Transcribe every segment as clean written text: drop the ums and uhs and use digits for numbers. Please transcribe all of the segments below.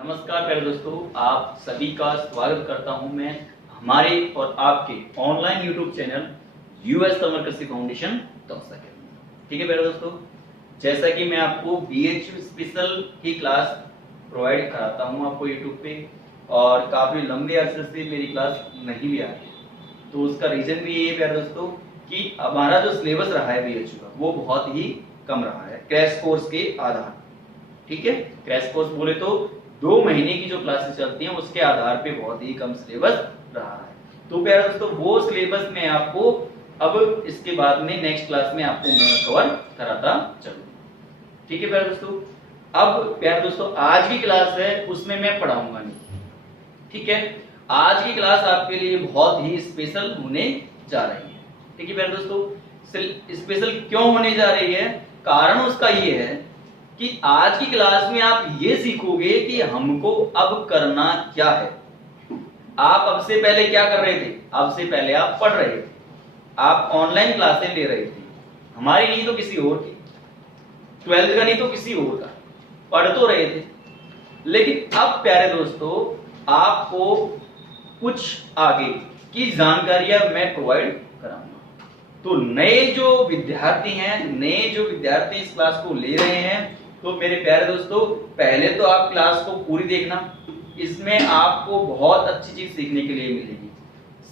नमस्कार प्यारे दोस्तों, आप सभी का स्वागत करता हूं मैं हमारे और आपके online YouTube channel US summer कृषि फाउंडेशन दौसा के। ठीक है प्यारे दोस्तों, जैसा कि मैं आपको बीएचयू स्पेशल की क्लास प्रोवाइड कराता हूं आपको यूट्यूब पे, और काफी लंबे अरसे से मेरी क्लास नहीं भी आ रही है। तो उसका रीजन भी ये है प्यारे दोस्तों कि हमारा जो सिलेबस रहा है बीएचयू का वो बहुत ही कम रहा है क्रैश कोर्स के आधार। ठीक है, क्रैश कोर्स बोले तो 2 महीने की जो क्लासेस चलती हैं उसके आधार पे बहुत ही कम सिलेबस रहा है। तो प्यारे दोस्तों, वो सिलेबस में आपको अब इसके बाद में नेक्स्ट क्लास में आपको मैं कवर कराता चलूं। ठीक है प्यारे दोस्तों, अब प्यारे दोस्तों आज की क्लास है उसमें मैं पढ़ाऊंगा नहीं। ठीक है, आज की क्लास आपके लिए बहुत ही स्पेशल होने जा रही है। ठीक है प्यारे दोस्तों, स्पेशल क्यों होने जा रही है, कारण उसका ये है कि आज की क्लास में आप ये सीखोगे कि हमको अब करना क्या है। आप अब से पहले क्या कर रहे थे, अब से पहले आप पढ़ रहे थे, आप ऑनलाइन क्लासें ले रहे थे, हमारी नहीं तो किसी और की, 12th का नहीं तो किसी और का, पढ़ तो रहे थे। लेकिन अब प्यारे दोस्तों आपको कुछ आगे की जानकारियां मैं प्रोवाइड कराऊंगा। तो नए जो विद्यार्थी इस क्लास को ले रहे हैं, तो मेरे प्यारे दोस्तों पहले तो आप क्लास को पूरी देखना, इसमें आपको बहुत अच्छी चीज सीखने के लिए मिलेगी।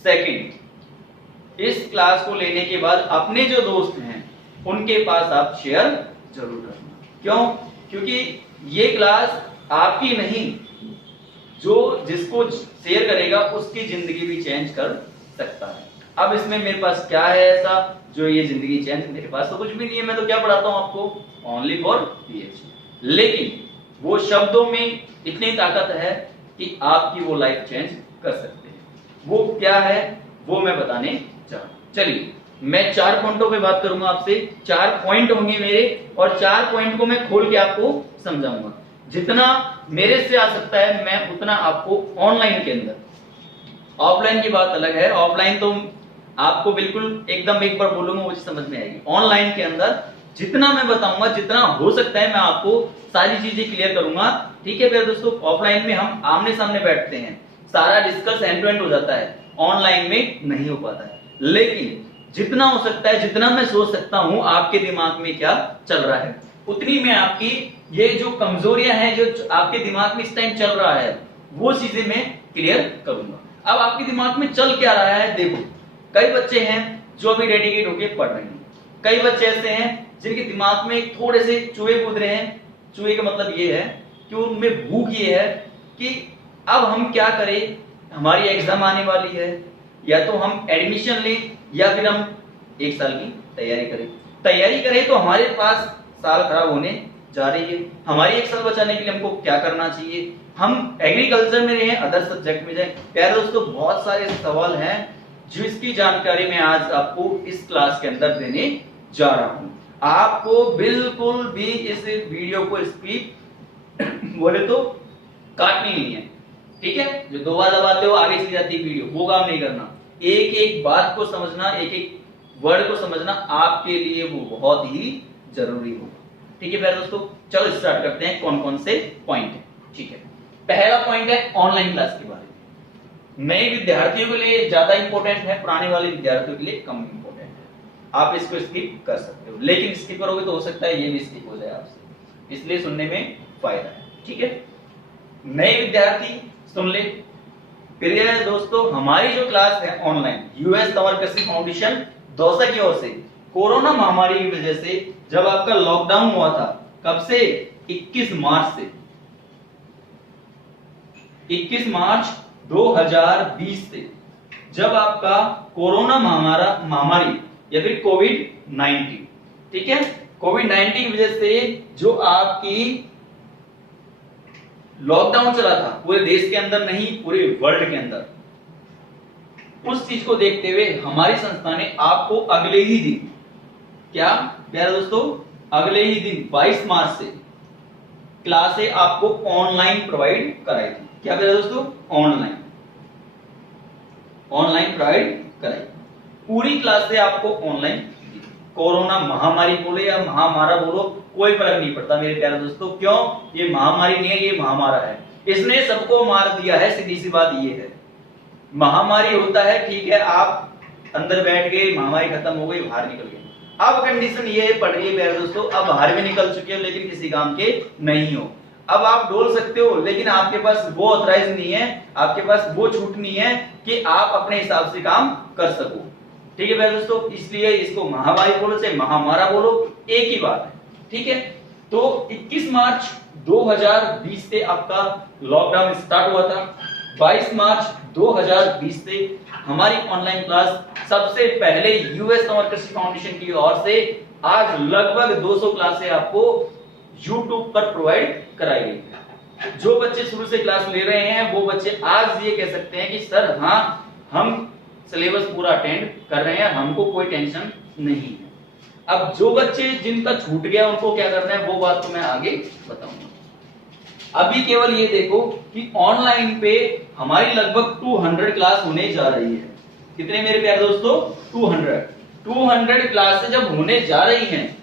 सेकंड, इस क्लास को लेने के बाद अपने जो दोस्त हैं उनके पास आप शेयर जरूर करना। क्यों? क्योंकि ये क्लास आपकी नहीं, जो जिसको शेयर करेगा उसकी जिंदगी भी चेंज कर सकता है। अब इसमें मेरे पास क्या है ऐसा जो ये जिंदगी चेंज, मेरे पास तो कुछ भी नहीं है, मैं तो क्या पढ़ाता हूं आपको, ओनली फॉर पीएचडी। लेकिन वो शब्दों में इतनी ताकत है कि आपकी वो लाइफ चेंज कर सकते हैं। वो क्या है वो मैं बताने जा रहा हूं। चलिए, मैं 4 पॉइंटों पे बात करूंगा आपसे। 4 पॉइंट होंगे मेरे, और 4 पॉइंट को मैं खोल के आपको समझाऊंगा। जितना मेरे से आ सकता है मैं उतना आपको ऑनलाइन के अंदर, ऑफलाइन की बात अलग है, ऑफलाइन तो आपको बिल्कुल एकदम एक बार बोलूंगा मुझे समझ में आएगी। ऑनलाइन के अंदर जितना मैं बताऊंगा, जितना हो सकता है मैं आपको सारी चीजें क्लियर करूंगा। ठीक है प्यारे दोस्तों, ऑफलाइन में हम आमने सामने बैठते हैं, सारा डिस्कस एंड टू एंड हो जाता है, ऑनलाइन में नहीं हो पाता है। लेकिन जितना हो सकता है, जितना मैं सोच सकता हूं आपके दिमाग में क्या चल रहा है, उतनी मैं आपकी ये जो कमजोरियां हैं जो आपके दिमाग में इस टाइम चल रहा है वो चीजें मैं क्लियर करूंगा। अब आपके दिमाग में चल क्या रहा है देखो, कई बच्चे हैं जो अभी डेडिकेट होकर पढ़ रहे हैं, कई बच्चे ऐसे हैं जिनके दिमाग में थोड़े से चूहे कूद रहे हैं। चूहे का मतलब ये है कि उनमें भूख ये है कि अब हम क्या करें, हमारी एग्जाम आने वाली है, या तो हम एडमिशन लें या फिर हम 1 साल की तैयारी करें तो हमारे पास साल खराब होने जा रही है। हमारी 1 साल बचाने के लिए हमको क्या करना चाहिए, हम एग्रीकल्चर में रहें, अदर सब्जेक्ट में जाएं। प्यारे दोस्तों बहुत सारे सवाल हैं जिसकी जानकारी मैं आज आपको इस क्लास के अंदर देने जा रहा हूं। आपको बिल्कुल भी इस वीडियो को स्किप बोले तो काटनी नहीं है। ठीक है, जो 2 बार दबाते हो आगे चली जाती है वीडियो, वो काम नहीं करना। एक एक बात को समझना, एक एक वर्ड को समझना आपके लिए वो बहुत ही जरूरी होगा। ठीक है प्यारे दोस्तों, चलो स्टार्ट करते हैं कौन कौन से पॉइंट है। ठीक है, पहला पॉइंट है ऑनलाइन क्लास के बारे में। नए विद्यार्थियों के लिए ज्यादा इंपॉर्टेंट है, पुराने वाले विद्यार्थियों के लिए कम इंपॉर्टेंट है। आप इसको स्किप कर सकते हो, लेकिन स्किप करोगे तो हो सकता है ये भी स्किप हो जाए आपसे, इसलिए सुनने में फायदा है। ठीक है, नए विद्यार्थी सुन ले। प्रिय दोस्तों, हमारी जो क्लास है ऑनलाइन यूएस समर कृषि फाउंडेशन दौसा की ओर से, कोरोना महामारी की वजह से जब आपका लॉकडाउन हुआ था, कब से, 21 मार्च से, 21 मार्च 2020 से, जब आपका कोरोना महामारी या फिर कोविड-19, ठीक है, कोविड-19 की वजह से जो आपकी लॉकडाउन चला था पूरे देश के अंदर नहीं पूरे वर्ल्ड के अंदर, उस चीज को देखते हुए हमारी संस्था ने आपको अगले ही दिन, क्या प्यारे दोस्तों, अगले ही दिन 22 मार्च से क्लासें आपको ऑनलाइन प्रोवाइड कराई थी। क्या प्यारे दोस्तों, ऑनलाइन प्रोवाइड कराई, पूरी क्लासें आपको ऑनलाइन। कोरोना महामारी बोले या महामारा बोलो कोई फर्क नहीं पड़ता मेरे प्यारे दोस्तों। क्यों? ये महामारी नहीं है, ये महामारा है। इसने सबको मार दिया है, सीधी सी बात ये है। महामारी होता है, ठीक है, आप अंदर बैठ गए, महामारी खत्म हो गई, बाहर निकल गए। अब कंडीशन ये है, पढ़ रही है प्यारे दोस्तों, अब बाहर भी निकल चुके हो लेकिन किसी काम के नहीं हो। अब आप डोल सकते हो लेकिन आपके पास वो ऑथराइज नहीं है, आपके पास वो छूट नहीं है कि आप अपने हिसाब से काम कर सको। ठीक है प्यारे दोस्तों, इसलिए इसको महामारी बोलो चाहे महामारा बोलो, एक ही बात है। ठीक है, तो 21 मार्च 2020 से आपका लॉकडाउन स्टार्ट हुआ था। 22 मार्च 2020 से हमारी ऑनलाइन क्लास सबसे पहले यूएस समर कृषि फाउंडेशन की ओर से आज लगभग 200 क्लासें आपको YouTube पर प्रोवाइड कराई गई है। जो बच्चे शुरू से क्लास ले रहे हैं वो बच्चे आज ये कह सकते हैं कि सर हाँ, हम सिलेबस पूरा अटेंड कर रहे हैं, हमको कोई टेंशन नहीं है। अब जो बच्चे जिनका छूट गया उनको क्या करना है वो बात तो मैं आगे बताऊंगा। अभी केवल ये देखो कि ऑनलाइन पे हमारी लगभग 200 क्लास होने जा रही है। कितने मेरे प्यारे दोस्तों? 200 क्लासें जब होने जा रही हैं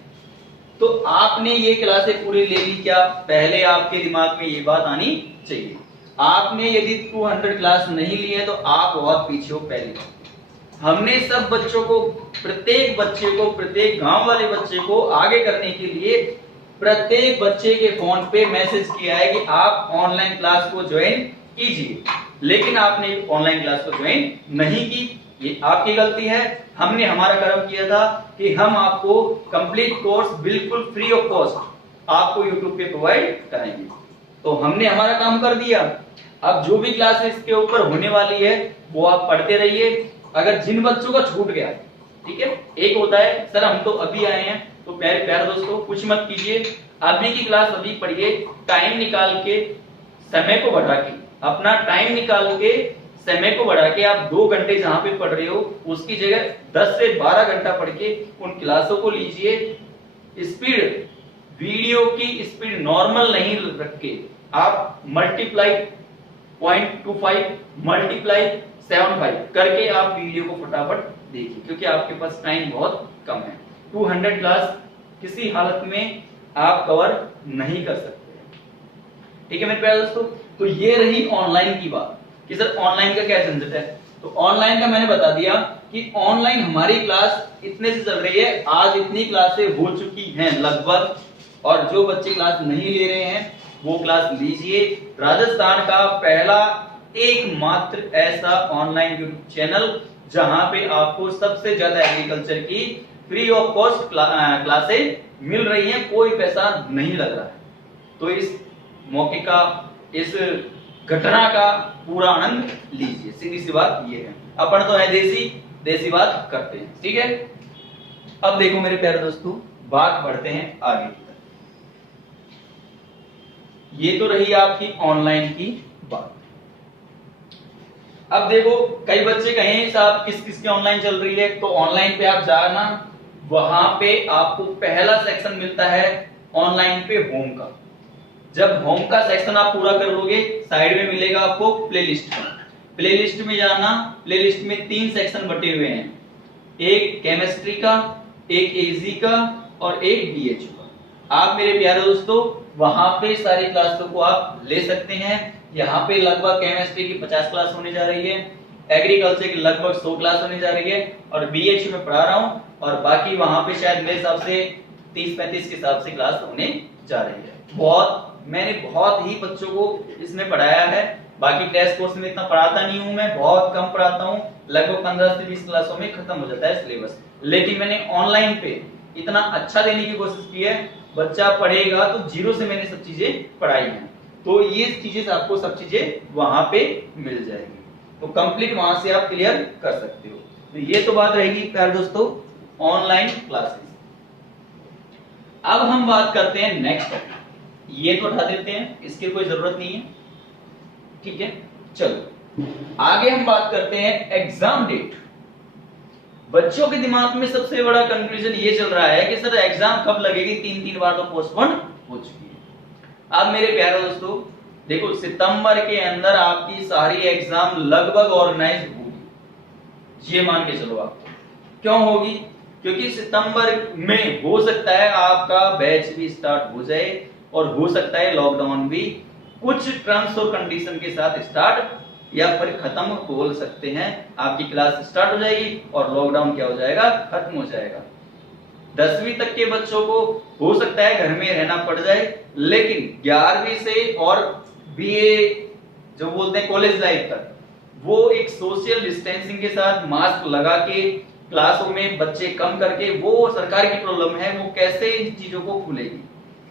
तो आपने ये क्लासें पूरी ले ली क्या? पहले आपके दिमाग में ये बात आनी चाहिए। आपने यदि 200 क्लास नहीं ली है तो आप बहुत पीछे हो। पहले हमने सब बच्चों को, प्रत्येक बच्चे को, प्रत्येक गांव वाले बच्चे को आगे करने के लिए प्रत्येक बच्चे के फोन पे मैसेज किया है कि आप ऑनलाइन क्लास को ज्वाइन कीजिए, लेकिन आपने ऑनलाइन क्लास को ज्वाइन नहीं की। ये आपकी गलती है। हमने हमारा कर्म किया था कि हम आपको कंप्लीट कोर्स बिल्कुल फ्री ऑफ कॉस्ट आपको YouTube पे प्रोवाइड कराएंगे, तो हमने हमारा काम कर दिया। अब जो भी क्लासेस के ऊपर होने वाली है वो आप पढ़ते रहिए। अगर जिन बच्चों का छूट गया, ठीक है, एक होता है सर हम तो अभी आए हैं, तो प्यारे प्यारे दोस्तों कुछ मत कीजिए, अभी की क्लास अभी पढ़िए। टाइम निकाल के, समय को बढ़ा के, अपना टाइम निकाल के, समय को बढ़ा के आप 2 घंटे जहां पे पढ़ रहे हो उसकी जगह 10 से 12 घंटा पढ़ के उन क्लासों को लीजिए। स्पीड, वीडियो की स्पीड नॉर्मल नहीं रख के आप मल्टीप्लाई 0.25 मल्टीप्लाई 75 करके आप वीडियो को फटाफट देखिए, क्योंकि आपके पास टाइम बहुत कम है। 200 क्लास किसी हालत में आप कवर नहीं कर सकते। ठीक है मेरे प्यारे दोस्तों, तो ये रही ऑनलाइन की बात कि सर ऑनलाइन का क्या झंझट है। तो ऑनलाइन का मैंने बता दिया कि ऑनलाइन हमारी क्लास इतने से चल रही है, आज इतनी क्लासें हो चुकी हैं लगभग, और जो बच्चे क्लास नहीं ले रहे हैं वो क्लास लीजिए। राजस्थान का पहला एकमात्र ऐसा ऑनलाइन यूट्यूब चैनल जहां पे आपको सबसे ज्यादा एग्रीकल्चर की फ्री ऑफ कॉस्ट क्लासें मिल रही हैं, कोई पैसा नहीं लग रहा है। तो इस मौके का, इस घटना का पूरा आनंद लीजिए। सीधी सी बात ये है, अपन तो है देसी, देसी बात करते हैं। ठीक है, अब देखो मेरे प्यारे दोस्तों, बात बढ़ते हैं आगे की तरफ। ये तो रही आपकी ऑनलाइन की बात। अब देखो कई बच्चे कहें साहब किस किस की ऑनलाइन चल रही है, तो ऑनलाइन पे आप जाना, वहां पे आपको पहला सेक्शन मिलता है ऑनलाइन पे होम का। जब होम का सेक्शन आप पूरा कर लोगे, साइड में मिलेगा आपको प्लेलिस्ट का। प्लेलिस्ट में जाना, प्लेलिस्ट में 3 सेक्शन बटे हुए हैं, एक केमिस्ट्री का, एक एजी का और एक बीएचयू का। आप मेरे प्यारे दोस्तों वहां पे सारी क्लासों को आप ले सकते हैं। यहाँ पे लगभग केमिस्ट्री की 50 क्लास होने जा रही है, एग्रीकल्चर की लगभग 100 क्लास होने जा रही है, और बीएचयू में पढ़ा रहा हूँ, और बाकी वहां पे शायद मेरे हिसाब से 30-35 के हिसाब से क्लास होने जा रही है। मैंने बहुत ही बच्चों को इसमें पढ़ाया है। बाकी टेस्ट कोर्स में इतना पढ़ाता नहीं हूं, मैं बहुत कम पढ़ाता हूं, लगभग 15 से 20 क्लासों में खत्म हो जाता है सिलेबस। लेकिन मैंने ऑनलाइन पे इतना अच्छा देने की कोशिश की है, बच्चा पढ़ेगा तो जीरो से मैंने सब चीजें पढ़ाई हैं, तो ये चीजें आपको सब चीजें वहां पे मिल जाएगी, तो कंप्लीट वहां से आप क्लियर कर सकते हो। तो ये तो बात रहेगी प्यारे दोस्तों ऑनलाइन क्लासेस। अब हम बात करते हैं नेक्स्ट टॉपिक, ये तो उठा देते हैं, इसकी कोई जरूरत नहीं है। ठीक है, चलो आगे हम बात करते हैं एग्जाम डेट। बच्चों के दिमाग में सबसे बड़ा कंफ्यूजन ये चल रहा है कि सर एग्जाम कब लगेगी, 3-3 बार तो पोस्टपोन हो चुकी है। अब मेरे प्यारे दोस्तों देखो, सितंबर के अंदर आपकी सारी एग्जाम लगभग ऑर्गेनाइज होगी, ये मान के चलो आप। क्यों होगी? क्योंकि सितंबर में हो सकता है आपका बैच भी स्टार्ट हो जाए, और हो सकता है लॉकडाउन भी कुछ टर्म्स और कंडीशन के साथ स्टार्ट या फिर खत्म बोल सकते हैं। आपकी क्लास स्टार्ट हो जाएगी और लॉकडाउन क्या हो जाएगा, खत्म हो जाएगा। 10वीं तक के बच्चों को हो सकता है घर में रहना पड़ जाए, लेकिन 11वीं से और बीए जो बोलते हैं कॉलेज लाइफ तक, वो एक सोशल डिस्टेंसिंग के साथ मास्क लगा के क्लासों में बच्चे कम करके, वो सरकार की प्रॉब्लम है, वो कैसे इन चीजों को खुलेगी।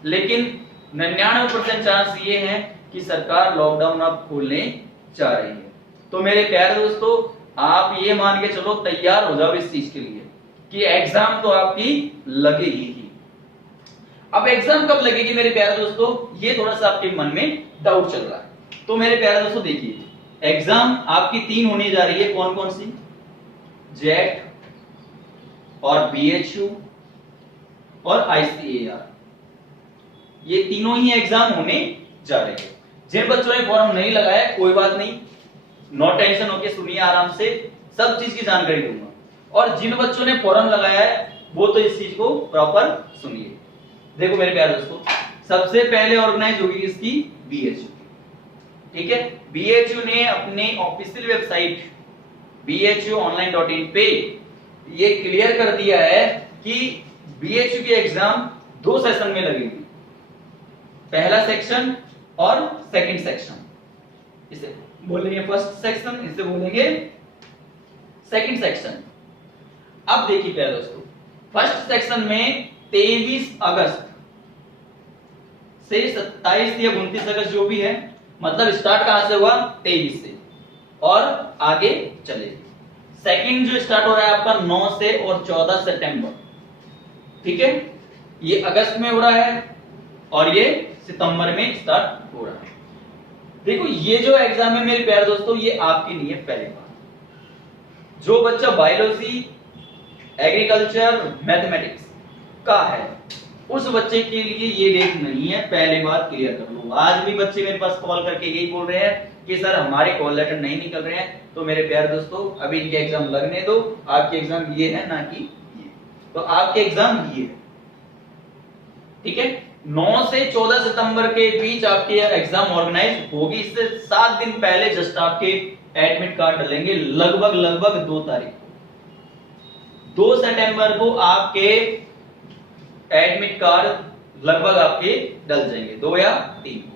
लेकिन 99% चांस ये है कि सरकार लॉकडाउन अब खोलने जा रही है। तो मेरे प्यारे दोस्तों, आप ये मान के चलो, तैयार हो जाओ इस चीज के लिए कि एग्जाम तो आपकी लगेगी ही। अब एग्जाम कब लगेगी मेरे प्यारे दोस्तों, ये थोड़ा सा आपके मन में डाउट चल रहा है। तो मेरे प्यारे दोस्तों देखिए, एग्जाम आपकी 3 होने जा रही है। कौन कौन सी? जेट और बीएचयू और आईसीएआर, ये तीनों ही एग्जाम होने जा रहे हैं। जिन बच्चों ने फॉर्म नहीं लगाया कोई बात नहीं, नो टेंशन होके सुनिए, आराम से सब चीज की जानकारी दूंगा। और जिन बच्चों ने फॉर्म लगाया है वो तो इस चीज को प्रॉपर सुनिए। देखो मेरे प्यारे दोस्तों, सबसे पहले ऑर्गेनाइज होगी इसकी बीएचयू, ठीक है। बीएचयू ने अपने ऑफिशियल वेबसाइट bhuonline.in पे ये क्लियर कर दिया है कि बीएचयू की एग्जाम 2 सेशन में लगेगी, पहला सेक्शन और सेकंड सेक्शन। इसे बोलेंगे फर्स्ट सेक्शन, इसे बोलेंगे सेकंड सेक्शन। अब देखिए प्यारे दोस्तों, फर्स्ट सेक्शन में 23 अगस्त से 27 या 29 अगस्त जो भी है, मतलब स्टार्ट कहां से हुआ, 23 से और आगे चलेगी। सेकंड जो स्टार्ट हो रहा है आपका 9 से और 14 सितंबर, ठीक है, ये अगस्त में हो रहा है और ये सितंबर में स्टार्ट हो रहा है। देखो ये जो एग्जाम है मेरे प्यारे दोस्तों, ये आपकी नहीं है। पहली बात, जो बच्चा बायोलॉजी, एग्रीकल्चर, मैथमेटिक्स का है, उस बच्चे के लिए ये डेट नहीं है। पहले बात क्लियर कर लो। आज भी बच्चे मेरे पास कॉल करके यही बोल रहे हैं कि सर हमारे कॉल लेटर नहीं निकल रहे हैं। तो मेरे प्यारे दोस्तों, अभी इनके एग्जाम लगने दो। आपके एग्जाम ये है ना कि ये, तो आपके एग्जाम ये है, ठीक है। 9 से 14 सितंबर के बीच आपके एग्जाम ऑर्गेनाइज होगी। इससे 7 दिन पहले जस्ट आपके एडमिट कार्ड डलेंगे, लगभग 2 तारीख को। 2 सितंबर को आपके एडमिट कार्ड लगभग आपके डल जाएंगे, 2 या 3 को।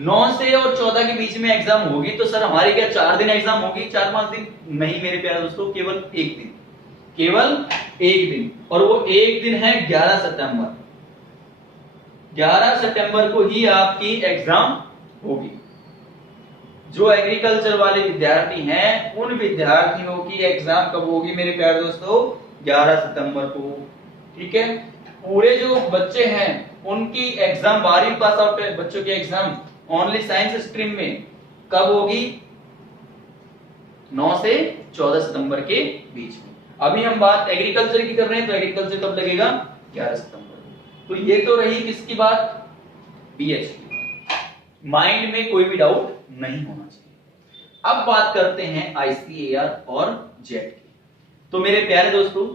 9 से और 14 के बीच में एग्जाम होगी। तो सर हमारी क्या 4 दिन एग्जाम होगी, 4-5 दिन? नहीं मेरे प्यारे दोस्तों, केवल 1 दिन, केवल 1 दिन। और वो 1 दिन है 11 सितंबर। 11 सितंबर को ही आपकी एग्जाम होगी। जो एग्रीकल्चर वाले विद्यार्थी हैं, उन विद्यार्थियों की एग्जाम कब होगी मेरे प्यारे दोस्तों? 11 सितंबर को, ठीक है। पूरे जो बच्चे हैं उनकी एग्जाम, 12वीं पास आउट बच्चों की एग्जाम ओनली साइंस स्ट्रीम में कब होगी? 9 से 14 सितंबर के बीच में। अभी हम बात एग्रीकल्चर की कर रहे हैं, तो एग्रीकल्चर कब लगेगा? 11 सितंबर। तो ये तो रही किसकी बात? बीएच की। माइंड में कोई भी डाउट नहीं होना चाहिए। अब बात करते हैं आईसीएआर और जेट की। तो मेरे प्यारे दोस्तों,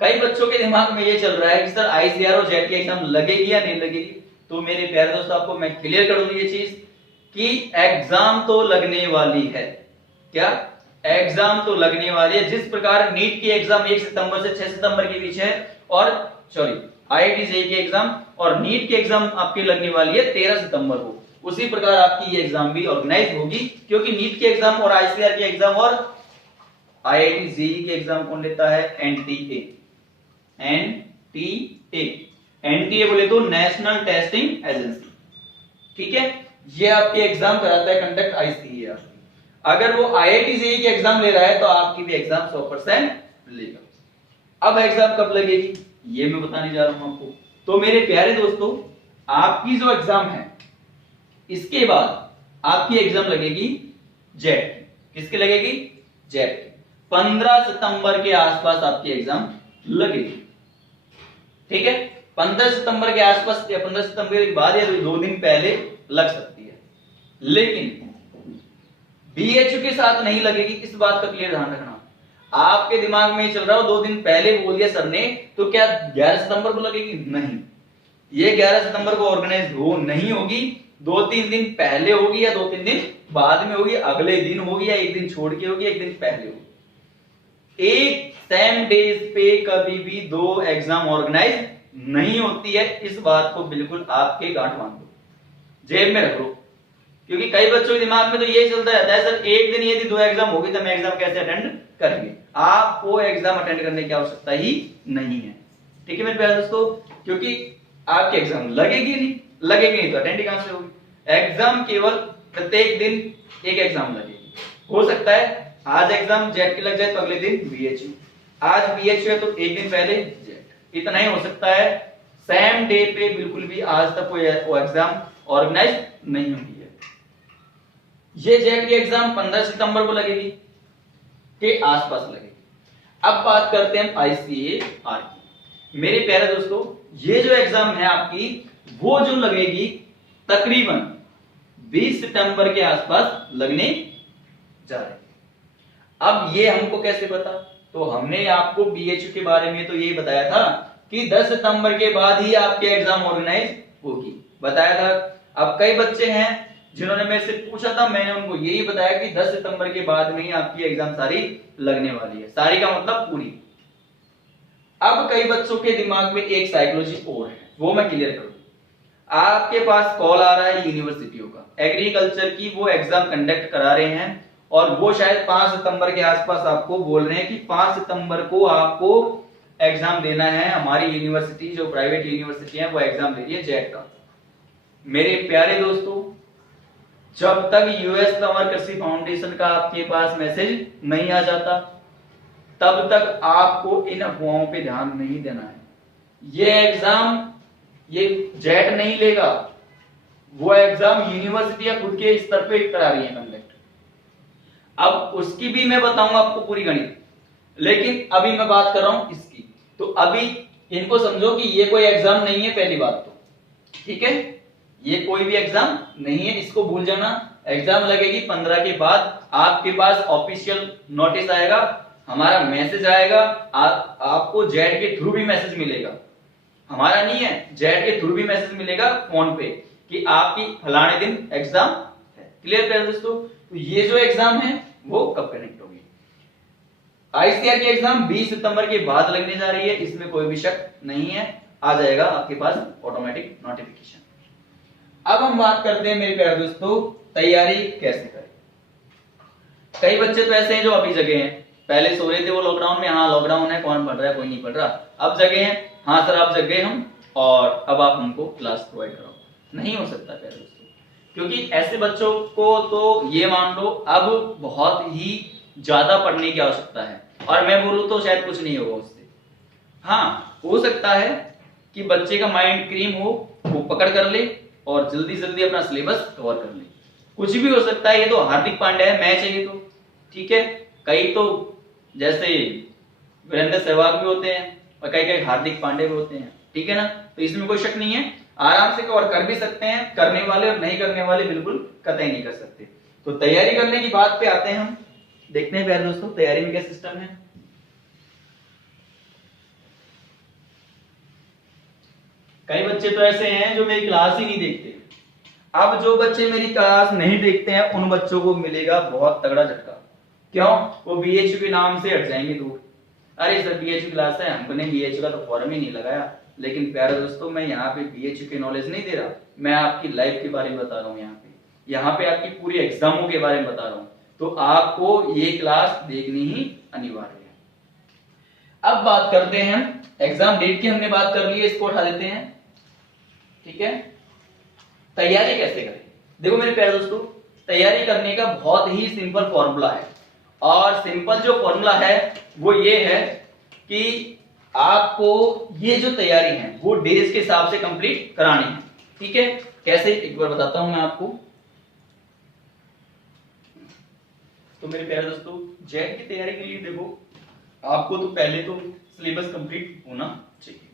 कई बच्चों के दिमाग में ये चल रहा है कि सर आईसीएआर और जेट की एग्जाम लगेगी या नहीं लगेगी। तो मेरे प्यारे दोस्तों, आपको मैं क्लियर कर दूं ये चीज कि एग्जाम तो लगने वाली है। क्या? एग्जाम तो लगने वाली है। जिस प्रकार नीट की एग्जाम 1 सितंबर से 6 सितंबर के बीच है, और सॉरी आईआईटी जेईई की एग्जाम और नीट की एग्जाम आपकी लगने वाली है 13 सितंबर को, उसी प्रकार आपकी ये एग्जाम भी ऑर्गेनाइज होगी। क्योंकि नीट की एग्जाम और आईसीआर की एग्जाम और आईआईटी जेईई की एग्जाम कौन लेता है? एनटीए। एनटीए बोले तो नेशनल टेस्टिंग एजेंसी, ठीक है। ये आपके एग्जाम कराता है कंडक्ट आईसीएआर। अगर वो आईआईटी जेईई की एग्जाम ले रहा है तो आपकी भी एग्जाम 100% लेगा। अब एग्जाम कब लगेगी ये मैं बताने जा रहा हूं आपको। तो मेरे प्यारे दोस्तों, आपकी जो एग्जाम है इसके बाद आपकी एग्जाम लगेगी जेट की। किसकी लगेगी? जेट की। 15 सितंबर के आसपास आपकी एग्जाम लगेगी, ठीक है। 15 सितंबर के आसपास या 15 सितंबर के बाद या 2 दिन पहले लग सकती है, लेकिन बीएचयू के साथ नहीं लगेगी। इस बात का क्लियर ध्यान रखना। आपके दिमाग में चल रहा हो 2 दिन पहले बोल दिया सर ने, तो क्या 11 सितंबर को लगेगी? नहीं, ये 11 सितंबर को ऑर्गेनाइज हो नहीं होगी। 2-3 दिन पहले होगी या 2-3 दिन बाद में होगी, अगले दिन होगी या एक दिन छोड़ के होगी, एक दिन पहले होगी। एक सेम डेज पे कभी भी 2 एग्जाम ऑर्गेनाइज नहीं होती है। इस बात को बिल्कुल आपके गांठ बांध दो, जेब में रख लो, क्योंकि कई बच्चों के दिमाग में तो यही चलता रहता है, सर एक दिन यदि 2 एग्जाम होगी तो हम एग्जाम कैसे अटेंड करेंगे। आपको एग्जाम अटेंड करने की आवश्यकता ही नहीं है, ठीक है मेरे प्यारे दोस्तों, क्योंकि आपके एग्जाम लगेगी नहीं तो अटेंड कहां से होगी। एग्जाम केवल प्रत्येक दिन एक एग्जाम लगेगी। हो सकता है आज एग्जाम जेट की लग जाए तो अगले दिन बीएचयू, आज बीएचयू है तो एक दिन पहले जेट, इतना ही हो सकता है। सेम डे पे बिल्कुल भी आज तक कोई एग्जाम ऑर्गेनाइज नहीं हुई है। ये जेट की एग्जाम 15 सितंबर को लगेगी के आसपास लगेगी। अब बात करते हैं आईसीएआर की। मेरे प्यारे दोस्तों, ये जो एग्जाम है आपकी, वो जो लगेगी तकरीबन 20 सितंबर के आसपास लगने जा रही है। अब ये हमको कैसे पता? तो हमने आपको बीएचयू के बारे में तो ये बताया था कि 10 सितंबर के बाद ही आपके एग्जाम ऑर्गेनाइज होगी, बताया था। अब कई बच्चे हैं जिन्होंने मेरे से पूछा था, मैंने उनको यही बताया कि 10 सितंबर के बाद में ही आपकी एग्जाम सारी लगने वाली है। सारी का मतलब पूरी। अब कई बच्चों के दिमाग में एक साइकोलॉजी और है, वो मैं क्लियर करूं। आपके पास कॉल आ रहा है यूनिवर्सिटियों का, एग्रीकल्चर की वो एग्जाम कंडक्ट करा रहे हैं और वो शायद 5 सितंबर के आसपास आपको बोल रहे हैं कि 5 सितंबर को आपको एग्जाम देना है। हमारी यूनिवर्सिटी जो प्राइवेट यूनिवर्सिटी है वो एग्जाम दे रही है जेट का। मेरे प्यारे दोस्तों, जब तक यूएस तंवर कृषि फाउंडेशन का आपके पास मैसेज नहीं आ जाता तब तक आपको इन अफवाहों पे ध्यान नहीं देना है। ये एग्जाम ये जेट नहीं लेगा, वो एग्जाम यूनिवर्सिटियां खुद के स्तर पे करा रही है कंडक्ट। अब उसकी भी मैं बताऊंगा आपको पूरी गणित, लेकिन अभी मैं बात कर रहा हूं इसकी। तो अभी इनको समझो कि ये कोई एग्जाम नहीं है, पहली बात तो, ठीक है, ये कोई भी एग्जाम नहीं है, इसको भूल जाना। एग्जाम लगेगी 15 के बाद, आपके पास ऑफिशियल नोटिस आएगा, हमारा मैसेज आएगा, आपको जेट के थ्रू भी मैसेज मिलेगा, हमारा नहीं है, जेट के थ्रू भी मैसेज मिलेगा फोन पे कि आपकी फलाने दिन एग्जाम है। क्लियर है दोस्तों? तो ये जो एग्जाम है वो कब कनेक्ट होगी? आईसीआर की एग्जाम 20 सितंबर के बाद लगने जा रही है, इसमें कोई भी शक नहीं है, आ जाएगा आपके पास ऑटोमेटिक नोटिफिकेशन। अब हम बात करते हैं मेरे प्यारे दोस्तों, तैयारी कैसे करें। कई बच्चे तो ऐसे हैं जो अभी जगे हैं, पहले सो रहे थे वो लॉकडाउन में, हाँ लॉकडाउन है, कौन पढ़ रहा है, कोई नहीं पढ़ रहा, अब जगे हैं, हाँ सर आप जग गए हम, और अब आप हमको क्लास प्रोवाइड कराओ। नहीं हो सकता प्यारे दोस्तों, क्योंकि ऐसे बच्चों को तो ये मान लो अब बहुत ही ज्यादा पढ़ने की आवश्यकता है, और मैं बोलूं तो शायद कुछ नहीं होगा उससे। हाँ हो सकता है कि बच्चे का माइंड क्रीम हो, वो पकड़ कर ले और जल्दी जल्दी अपना सिलेबस कवर कर ले, कुछ भी हो सकता है। ये तो हार्दिक पांड्या है, मैच है ये तो, ठीक है। कई तो जैसे वीरेंद्र सहवाग भी होते हैं और कई हार्दिक पांड्या भी होते हैं, ठीक है ना। तो इसमें कोई शक नहीं है, आराम से कवर कर भी सकते हैं, करने वाले और नहीं करने वाले बिल्कुल कतई नहीं कर सकते। तो तैयारी करने की बात पे आते हैं हम, देखते हैं प्यारे दोस्तों तैयारी में क्या सिस्टम है। कई बच्चे तो ऐसे हैं जो मेरी क्लास ही नहीं देखते। अब जो बच्चे मेरी क्लास नहीं देखते हैं उन बच्चों को मिलेगा बहुत तगड़ा झटका। क्यों? वो बीएचयू के नाम से हट जाएंगे दूर। अरे सर बीएचयू क्लास है, हमने बीएचयू का तो फॉर्म ही नहीं लगाया। लेकिन प्यारे दोस्तों, मैं यहाँ पे बीएचयू की नॉलेज नहीं दे रहा, मैं आपकी लाइफ के बारे में बता रहा हूँ। यहाँ पे आपकी पूरी एग्जामों के बारे में बता रहा हूँ, तो आपको ये क्लास देखनी ही अनिवार्य है। अब बात करते हैं एग्जाम डेट की, हमने बात कर ली है, इसको उठा देते हैं, ठीक है। तैयारी कैसे करें? देखो मेरे प्यारे दोस्तों, तैयारी करने का बहुत ही सिंपल फॉर्मूला है, और सिंपल जो फॉर्मूला है वो ये है कि आपको ये जो तैयारी है वो डेज के हिसाब से कंप्लीट करानी है, ठीक है। कैसे, एक बार बताता हूं मैं आपको। तो मेरे प्यारे दोस्तों, जेट की तैयारी के लिए देखो, आपको तो पहले तो सिलेबस कंप्लीट होना चाहिए।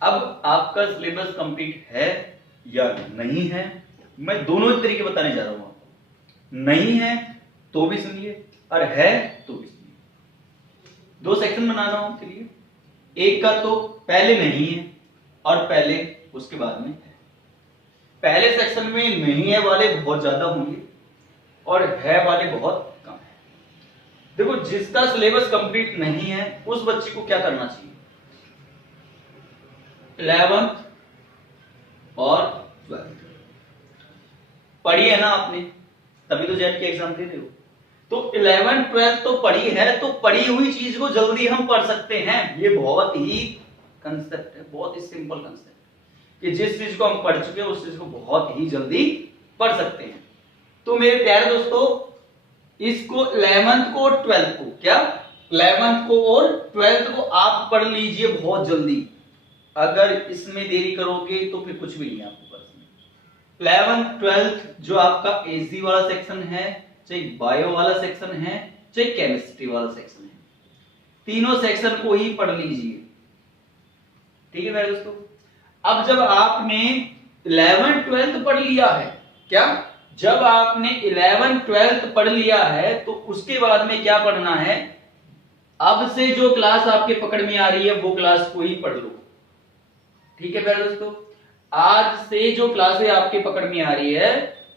अब आपका सिलेबस कंप्लीट है या नहीं है, मैं दोनों ही तरीके बताने जा रहा हूं आपको। नहीं है तो भी सुनिए, और है तो भी सुनिए। दो सेक्शन बना रहा हूं आपके लिए, एक का तो पहले नहीं है और पहले उसके बाद में है। पहले सेक्शन में नहीं है वाले बहुत ज्यादा होंगे और है वाले बहुत कम है। देखो, जिसका सिलेबस कंप्लीट नहीं है उस बच्चे को क्या करना चाहिए, 11th और 12th पढ़ी है ना आपने, तभी तो जेट के एग्जाम दे रहे हो। तो 11th 12th तो पढ़ी है, तो पढ़ी हुई चीज को जल्दी हम पढ़ सकते हैं। ये बहुत ही कंसेप्ट है, बहुत ही सिंपल कंसेप्ट कि जिस चीज को हम पढ़ चुके हैं उस चीज को बहुत ही जल्दी पढ़ सकते हैं। तो मेरे प्यारे दोस्तों, इसको 11th को और 12th को, क्या 11th को और 12th को आप पढ़ लीजिए बहुत जल्दी। अगर इसमें देरी करोगे तो फिर कुछ भी नहीं है आपके पास में। 11th 12th जो आपका एजी वाला सेक्शन है, चाहे बायो वाला सेक्शन है, चाहे केमिस्ट्री वाला सेक्शन है, तीनों सेक्शन को ही पढ़ लीजिए। ठीक है मेरे दोस्तों। अब जब आपने 11th 12th पढ़ लिया है, क्या जब आपने 11th 12th पढ़ लिया है तो उसके बाद में क्या पढ़ना है, अब से जो क्लास आपके पकड़ में आ रही है वो क्लास को ही पढ़ लो। ठीक है मेरे दोस्तों, आज से जो क्लासें आपके पकड़ में आ रही है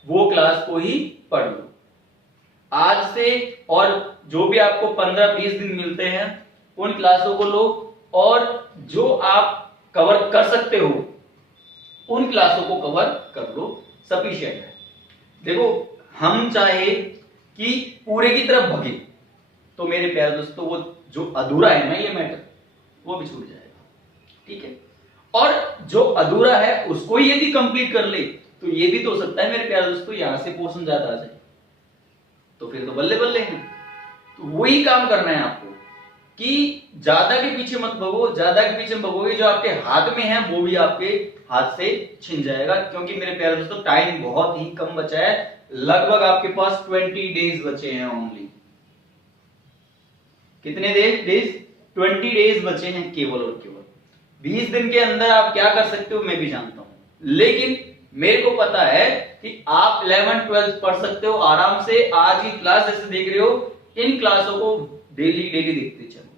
वो क्लास को ही पढ़ लो आज से, और जो भी आपको 15-20 दिन मिलते हैं उन क्लासों को लो, और जो आप कवर कर सकते हो उन क्लासों को कवर कर लो, सफिशिएंट है। देखो, हम चाहे कि पूरे की तरफ भगे तो मेरे प्यारे दोस्तों वो जो अधूरा है ना ये मैटर, वो भी छूट जाएगा। ठीक है, और जो अधूरा है उसको यदि कंप्लीट कर ले तो ये भी तो हो सकता है मेरे प्यारे दोस्तों यहां से पोर्शन ज्यादा आ जाए, तो फिर तो बल्ले बल्ले हैं। तो वही काम करना है आपको कि ज्यादा के पीछे मत भगो, ज्यादा के पीछे भगोगे जो आपके हाथ में है वो भी आपके हाथ से छिन जाएगा। क्योंकि मेरे प्यारे दोस्तों टाइम बहुत ही कम बचा है, लगभग आपके पास 20 डेज बचे हैं ओनली। कितने डेज 20 डेज बचे हैं केवल और केवल। 20 दिन के अंदर आप क्या कर सकते हो मैं भी जानता हूं, लेकिन मेरे को पता है कि आप 11th 12th पढ़ सकते हो आराम से। आज ही क्लास जैसे देख रहे हो, इन क्लासों को डेली देखते चलो।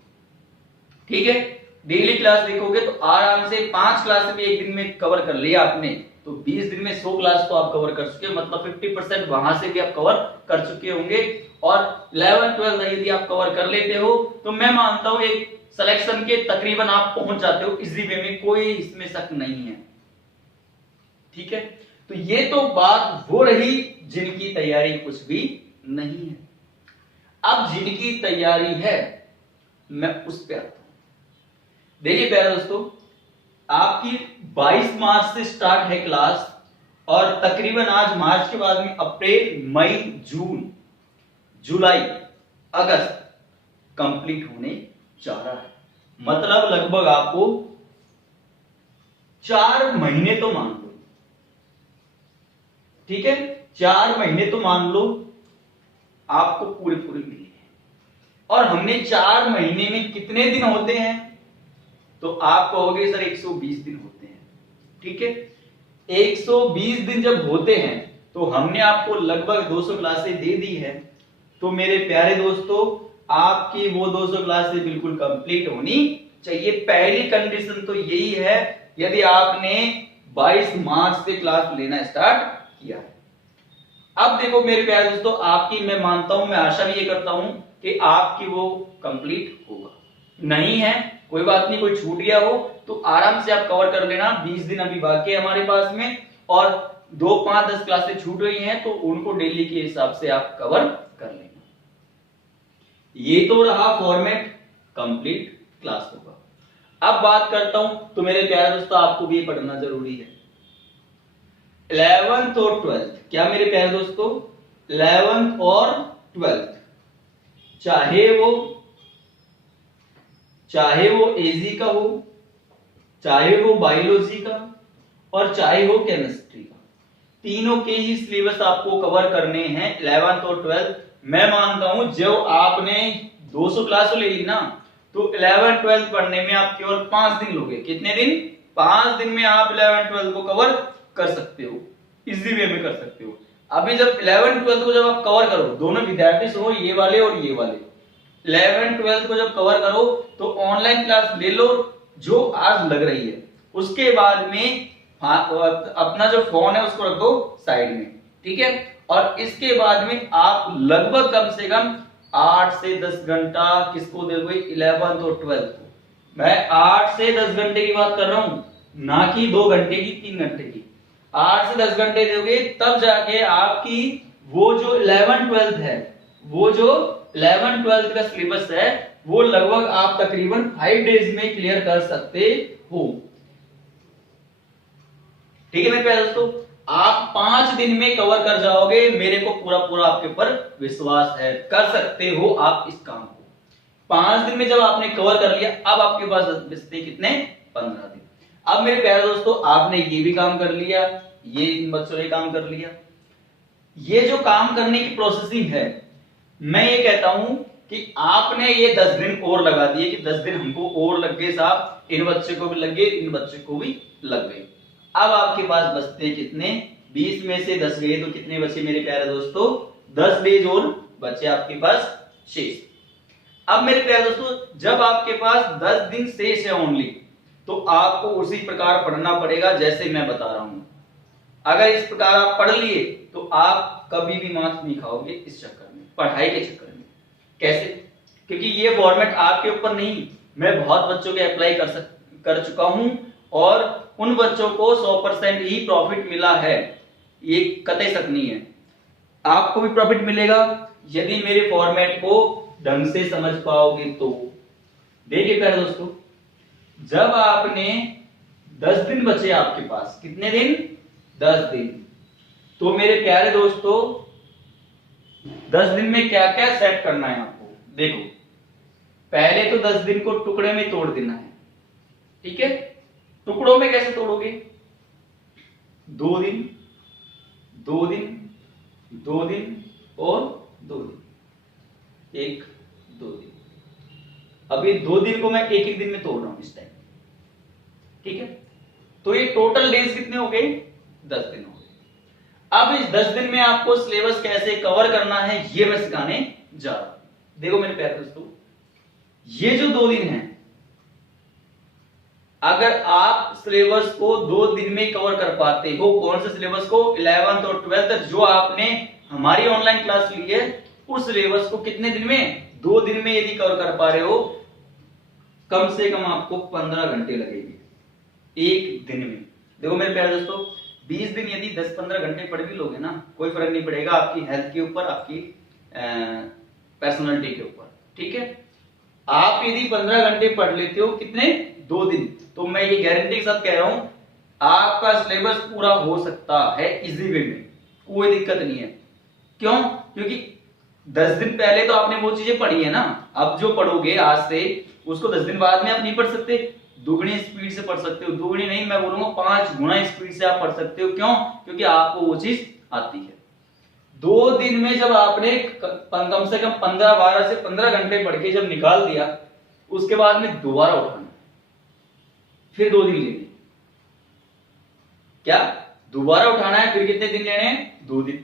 ठीक है, डेली क्लास देखोगे तो आराम से 5 क्लास भी एक दिन में कवर कर लिया आपने, तो 20 दिन में 100 क्लास तो आप कवर कर चुके, मतलब 50% वहां से भी आप कवर कर चुके होंगे। और 11th 12th यदि आप कवर कर लेते हो तो मैं मानता हूं एक सिलेक्शन के तकरीबन आप पहुंच जाते हो इजी वे में, कोई इसमें शक नहीं है। ठीक है, तो ये तो बात वो रही जिनकी तैयारी कुछ भी नहीं है। अब जिनकी तैयारी है मैं उस पे आता हूं। देखिए प्यारे दोस्तों, आपकी 22 मार्च से स्टार्ट है क्लास, और तकरीबन आज मार्च के बाद में अप्रैल मई जून जुलाई अगस्त कंप्लीट होने जा रहा है। मतलब लगभग आपको 4 महीने तो मान लो। ठीक है, 4 महीने तो मान लो आपको पूरे मिले हैं। और हमने 4 महीने में कितने दिन होते हैं, तो आप कहोगे सर 120 दिन होते हैं। ठीक है, 120 दिन जब होते हैं तो हमने आपको लगभग 200 क्लासें दे दी है। तो मेरे प्यारे दोस्तों, आपकी वो 200 क्लासें बिल्कुल कंप्लीट होनी चाहिए। पहली कंडीशन तो यही है, यदि आपने 22 मार्च से क्लास लेना स्टार्ट किया है। अब देखो मेरे प्यारे दोस्तों, आपकी मैं मानता हूं, मैं आशा भी ये करता हूं कि आपकी वो कंप्लीट होगा। नहीं है कोई बात नहीं, कोई छूट गया हो तो आराम से आप कवर कर लेना। 20 दिन अभी बाकी है हमारे पास में, और 2, 5, 10 क्लासें छूट रही हैं तो उनको डेली के हिसाब से आप कवर कर लेना। ये तो रहा फॉर्मेट, कंप्लीट क्लास होगा। अब बात करता हूं तो मेरे प्यारे दोस्तों, आपको भी पढ़ना जरूरी है 11th और 12th। क्या मेरे प्यारे दोस्तों, 11th और 12th, चाहे वो एजी का हो, चाहे वो बायोलॉजी का, और चाहे हो केमिस्ट्री का, तीनों के ही सिलेबस आपको कवर करने हैं 11th और 12th। मैं मानता हूं जो आपने 200 क्लास ले ली ना, तो 11th 12th पढ़ने में आप केवल 5 दिन लोगे। कितने दिन? 5 दिन में आप 11th 12th को कवर कर सकते हो, इजी वे में कर सकते हो। अभी जब 11th 12th को जब आप कवर करो, दोनों विद्यार्थी हो ये वाले और ये वाले, 11th 12th को जब कवर करो तो ऑनलाइन क्लास ले लो जो आज लग रही है। उसके बाद में अपना जो फोन है उसको रख दो साइड में, ठीक है। और इसके बाद में आप लगभग कम से कम 8 से 10 घंटा किसको दोगे, 11th और 12th को। मैं 8 से 10 घंटे की बात कर रहा हूं, ना कि 2 घंटे की, 3 घंटे की। 8 से 10 घंटे दोगे तब जाके आपकी वो जो 11 12 है, वो जो 11 12 का सिलेबस है वो लगभग आप तकरीबन 5 डेज में क्लियर कर सकते हो, ठीक है मेरे प्यारे दोस्तों। आप 5 दिन में कवर कर जाओगे, मेरे को पूरा पूरा आपके ऊपर विश्वास है, कर सकते हो आप इस काम को। 5 दिन में जब आपने कवर कर लिया, अब आपके पास बचते कितने, 15 दिन। अब मेरे प्यारे दोस्तों आपने ये भी काम कर लिया, ये इन बच्चों ने काम कर लिया। ये जो काम करने की प्रोसेसिंग है, मैं ये कहता हूं कि आपने ये 10 दिन और लगा दिए कि 10 दिन हमको और लग गए साहब, इन बच्चे को भी लग गए, इन बच्चे को भी लग गए। अब आपके पास बचते हैं कितने, 20 में से 10 गए तो कितने बचे मेरे प्यारे दोस्तों, 10 डेज और बचे आपके पास शेष। अब मेरे प्यारे दोस्तों जब आपके पास 10 दिन शेष है ओनली, तो आपको उसी प्रकार पढ़ना पड़ेगा जैसे मैं बता रहा हूं। अगर इस प्रकार आप पढ़ लिए तो आप कभी भी मार्क्स नहीं खाओगे इस चक्कर में, पढ़ाई के चक्कर में। कैसे, क्योंकि ये फॉर्मेट आपके ऊपर नहीं, मैं बहुत बच्चों के अप्लाई कर चुका हूं और उन बच्चों को 100% ही प्रॉफिट मिला है, ये कतई शक नहीं है। आपको भी प्रॉफिट मिलेगा यदि मेरे फॉर्मेट को ढंग से समझ पाओगे तो। देखिए प्यारे दोस्तों, जब आपने 10 दिन बचे आपके पास, कितने दिन, 10 दिन, तो मेरे प्यारे दोस्तों 10 दिन में क्या क्या सेट करना है आपको। देखो, पहले तो 10 दिन को टुकड़े में तोड़ देना है, ठीक है। टुकड़ों में कैसे तोड़ोगे, 2 दिन 2 दिन 2 दिन और 2 दिन, 1 2 दिन। अभी 2 दिन को मैं एक एक दिन में तोड़ रहा हूं इस टाइम, ठीक है। तो ये टोटल डेज कितने हो गए, 10 दिन हो गए। अब इस 10 दिन में आपको सिलेबस कैसे कवर करना है ये मैं सिखाने जा रहा हूं। देखो मेरे प्यारे दोस्तों, ये जो 2 दिन है, अगर आप सिलेबस को 2 दिन में कवर कर पाते हो, कौन से सिलेबस को, 11th और 12th जो आपने हमारी ऑनलाइन क्लास ली है, उस सिलेबस को कितने दिन में, 2 दिन में यदि कवर कर पा रहे हो, कम से कम आपको 15 घंटे लगेंगे एक दिन में। देखो मेरे प्यारे दोस्तों, 20 दिन यदि 10-15 घंटे पढ़ भी लोगे ना, कोई फर्क नहीं पड़ेगा आपकी हेल्थ के ऊपर, आपकी पर्सनालिटी के ऊपर, ठीक है। आप यदि 15 घंटे पढ़ लेते हो, कितने, 2 दिन, तो मैं ये गारंटी के साथ कह रहा हूं आपका सिलेबस पूरा हो सकता है इजी वे में, कोई दिक्कत नहीं है। क्यों, क्योंकि 10 दिन पहले तो आपने वो चीजें पढ़ी है ना, अब जो पढ़ोगे आज से उसको 10 दिन बाद में आप नहीं पढ़ सकते, दुगनी स्पीड से पढ़ सकते हो, दुगनी नहीं मैं बोलूंगा 5 गुना स्पीड से आप पढ़ सकते हो। क्यों, क्योंकि आपको वो चीज आती है। 2 दिन में जब आपने कम से कम 12 से 15 घंटे पढ़ के जब निकाल दिया, उसके बाद में दोबारा उठाना, फिर 2 दिन लेने, क्या दोबारा उठाना है, फिर कितने दिन लेने हैं, 2 दिन।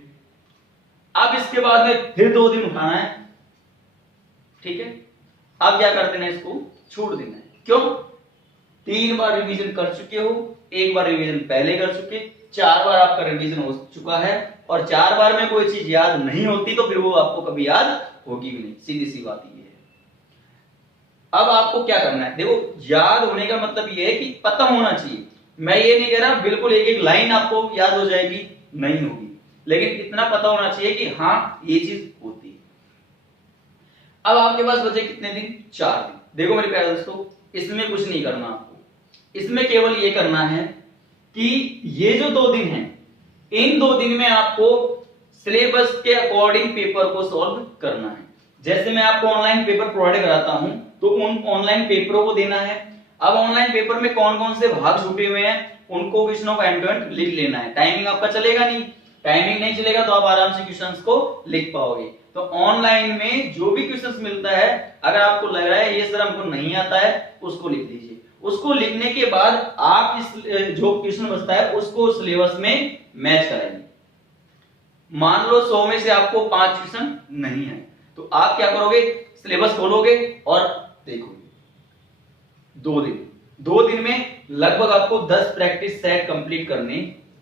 अब इसके बाद में फिर 2 दिन उठाना है, ठीक है। अब क्या कर देना है, इसको छोड़ देना है। क्यों, 3 बार रिवीजन कर चुके हो, 1 बार रिवीजन पहले कर चुके, 4 बार आपका रिवीजन हो चुका है, और 4 बार में कोई चीज याद नहीं होती तो फिर वो आपको कभी याद होगी भी नहीं, सीधी सी बात ये है। अब आपको क्या करना है, देखो याद होने का मतलब ये है कि पता होना चाहिए। मैं ये नहीं कह रहा बिल्कुल एक एक लाइन आपको याद हो जाएगी, नहीं होगी, लेकिन इतना पता होना चाहिए कि हाँ ये चीज होती है। अब आपके पास बचे कितने दिन, 4 दिन। देखो मेरे प्यारे दोस्तों, इसमें कुछ नहीं करना आपको, इसमें केवल ये करना है कि ये जो 2 दिन है, इन 2 दिन में आपको सिलेबस के अकॉर्डिंग पेपर को सॉल्व करना है। जैसे मैं आपको ऑनलाइन पेपर प्रोवाइड कराता हूं, तो उन ऑनलाइन पेपरों को देना है। अब ऑनलाइन पेपर में कौन कौन से भाग छूटे हुए हैं, उनको क्वेश्चनों को एंड टू एंड लिख लेना है। टाइमिंग आपका चलेगा नहीं, टाइमिंग नहीं चलेगा तो आप आराम से क्वेश्चंस को लिख पाओगे। तो ऑनलाइन में जो भी क्वेश्चंस मिलता है, अगर आपको लग रहा है ये सर हमको नहीं आता है, उसको लिख दीजिए। उसको लिखने के बाद आप इस जो क्वेश्चन बचता है उसको सिलेबस में मैच कराएंगे। मान लो 100 में से आपको 5 क्वेश्चन नहीं है, तो आप क्या करोगे, सिलेबस खोलोगे और देखोगे। 2 दिन में लगभग आपको 10 प्रैक्टिस सेट कंप्लीट करने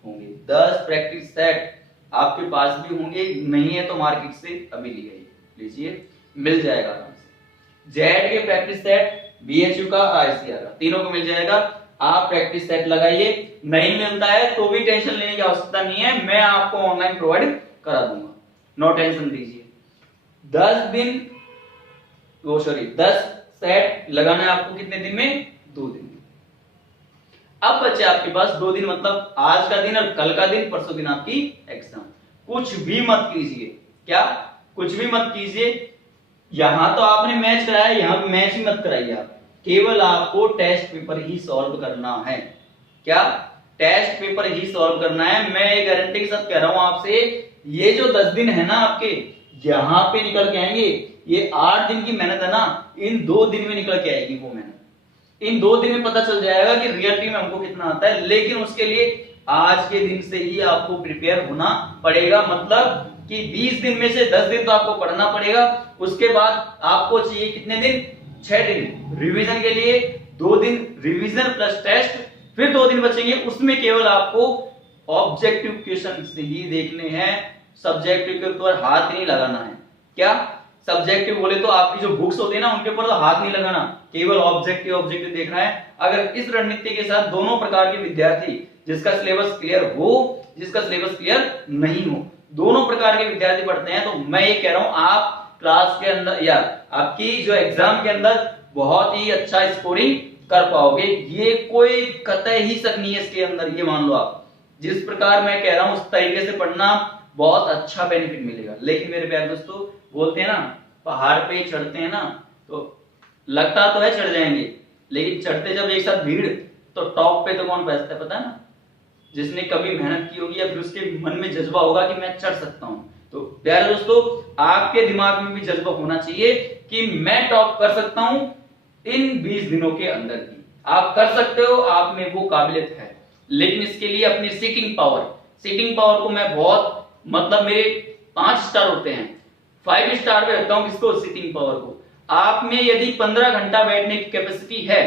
होंगे। 10 प्रैक्टिस सेट आपके पास भी होंगे, नहीं है तो मार्केट से अभी लीजिए, मिल जाएगा आराम से। जेड के प्रैक्टिस सेट, बीएचयू का, आईसीआर का, तीनों को मिल जाएगा। आप प्रैक्टिस सेट लगाइए, नहीं मिलता है तो भी टेंशन लेने की आवश्यकता नहीं है, मैं आपको ऑनलाइन प्रोवाइड करा दूंगा, नो टेंशन लीजिए। 10 सेट लगाना है आपको कितने दिन में? 2 दिन में। अब बच्चे आपके पास 2 दिन, मतलब आज का दिन और कल का दिन, परसों दिन आपकी एग्जाम। कुछ भी मत कीजिए, क्या कुछ भी मत कीजिए। यहां तो आपने मैच कराया, यहां पे मैच ही मत कराइए आप, केवल आपको टेस्ट पेपर ही सॉल्व करना है। क्या? टेस्ट पेपर ही सॉल्व करना है। मैं ये गारंटी के साथ कह रहा हूं आपसे, ये जो 10 दिन है ना आपके, यहां पे निकल के आएंगे। ये 8 दिन की मेहनत है ना, इन 2 दिन में निकल के आएगी वो मेहनत। इन 2 दिन में पता चल जाएगा कि रियलिटी में हमको कितना आता है, लेकिन उसके लिए आज के दिन से ही आपको प्रिपेयर होना पड़ेगा। मतलब कि 20 दिन में से 10 दिन तो आपको पढ़ना पड़ेगा। उसके बाद आपको चाहिए कितने दिन? 6 दिन रिवीजन के लिए, 2 दिन रिवीजन प्लस टेस्ट, फिर 2 दिन बचेंगे, उसमें केवल आपको ऑब्जेक्टिव क्वेश्चन ही देखने हैं। सब्जेक्टिव के ऊपर हाथ नहीं लगाना है। क्या? सब्जेक्टिव बोले तो आपकी जो बुक्स होती है ना, उनके ऊपर तो हाथ नहीं लगाना, केवल ऑब्जेक्टिव देखना है। अगर इस रणनीति के साथ दोनों प्रकार के विद्यार्थी, जिसका सिलेबस क्लियर हो, जिसका सिलेबस क्लियर नहीं हो, दोनों प्रकार के विद्यार्थी पढ़ते हैं, तो मैं ये कह रहा हूं आप क्लास के अंदर या आपकी जो एग्जाम के अंदर बहुत ही अच्छा स्कोरिंग कर पाओगे। ये कोई कतई ही शक नहीं है इसके अंदर। ये मान लो आप जिस प्रकार मैं कह रहा हूं उस तरीके से पढ़ना, बहुत अच्छा बेनिफिट मिलेगा। लेकिन मेरे प्यारे दोस्तों, बोलते हैं ना, पहाड़ पे चढ़ते हैं ना, तो लगता तो है चढ़ जाएंगे, लेकिन चढ़ते जब एक साथ भीड़, तो टॉप पे तो कौन बैठता है पता है ना? जिसने कभी मेहनत की होगी या फिर उसके मन में जज्बा होगा कि मैं चढ़ सकता हूं। तो प्यारे दोस्तों, आपके दिमाग में भी जज्बा होना चाहिए कि मैं टॉप कर सकता हूं इन 20 दिनों के अंदर ही। आप कर सकते हो, आप में वो काबिलियत है, लेकिन इसके लिए अपनी सीटिंग पावर को मैं बहुत, मतलब मेरे 5 स्टार होते हैं, 5 स्टार पे रखता हूं किसको? सीटिंग पावर को। आप में यदि 15 घंटा बैठने की कैपेसिटी है,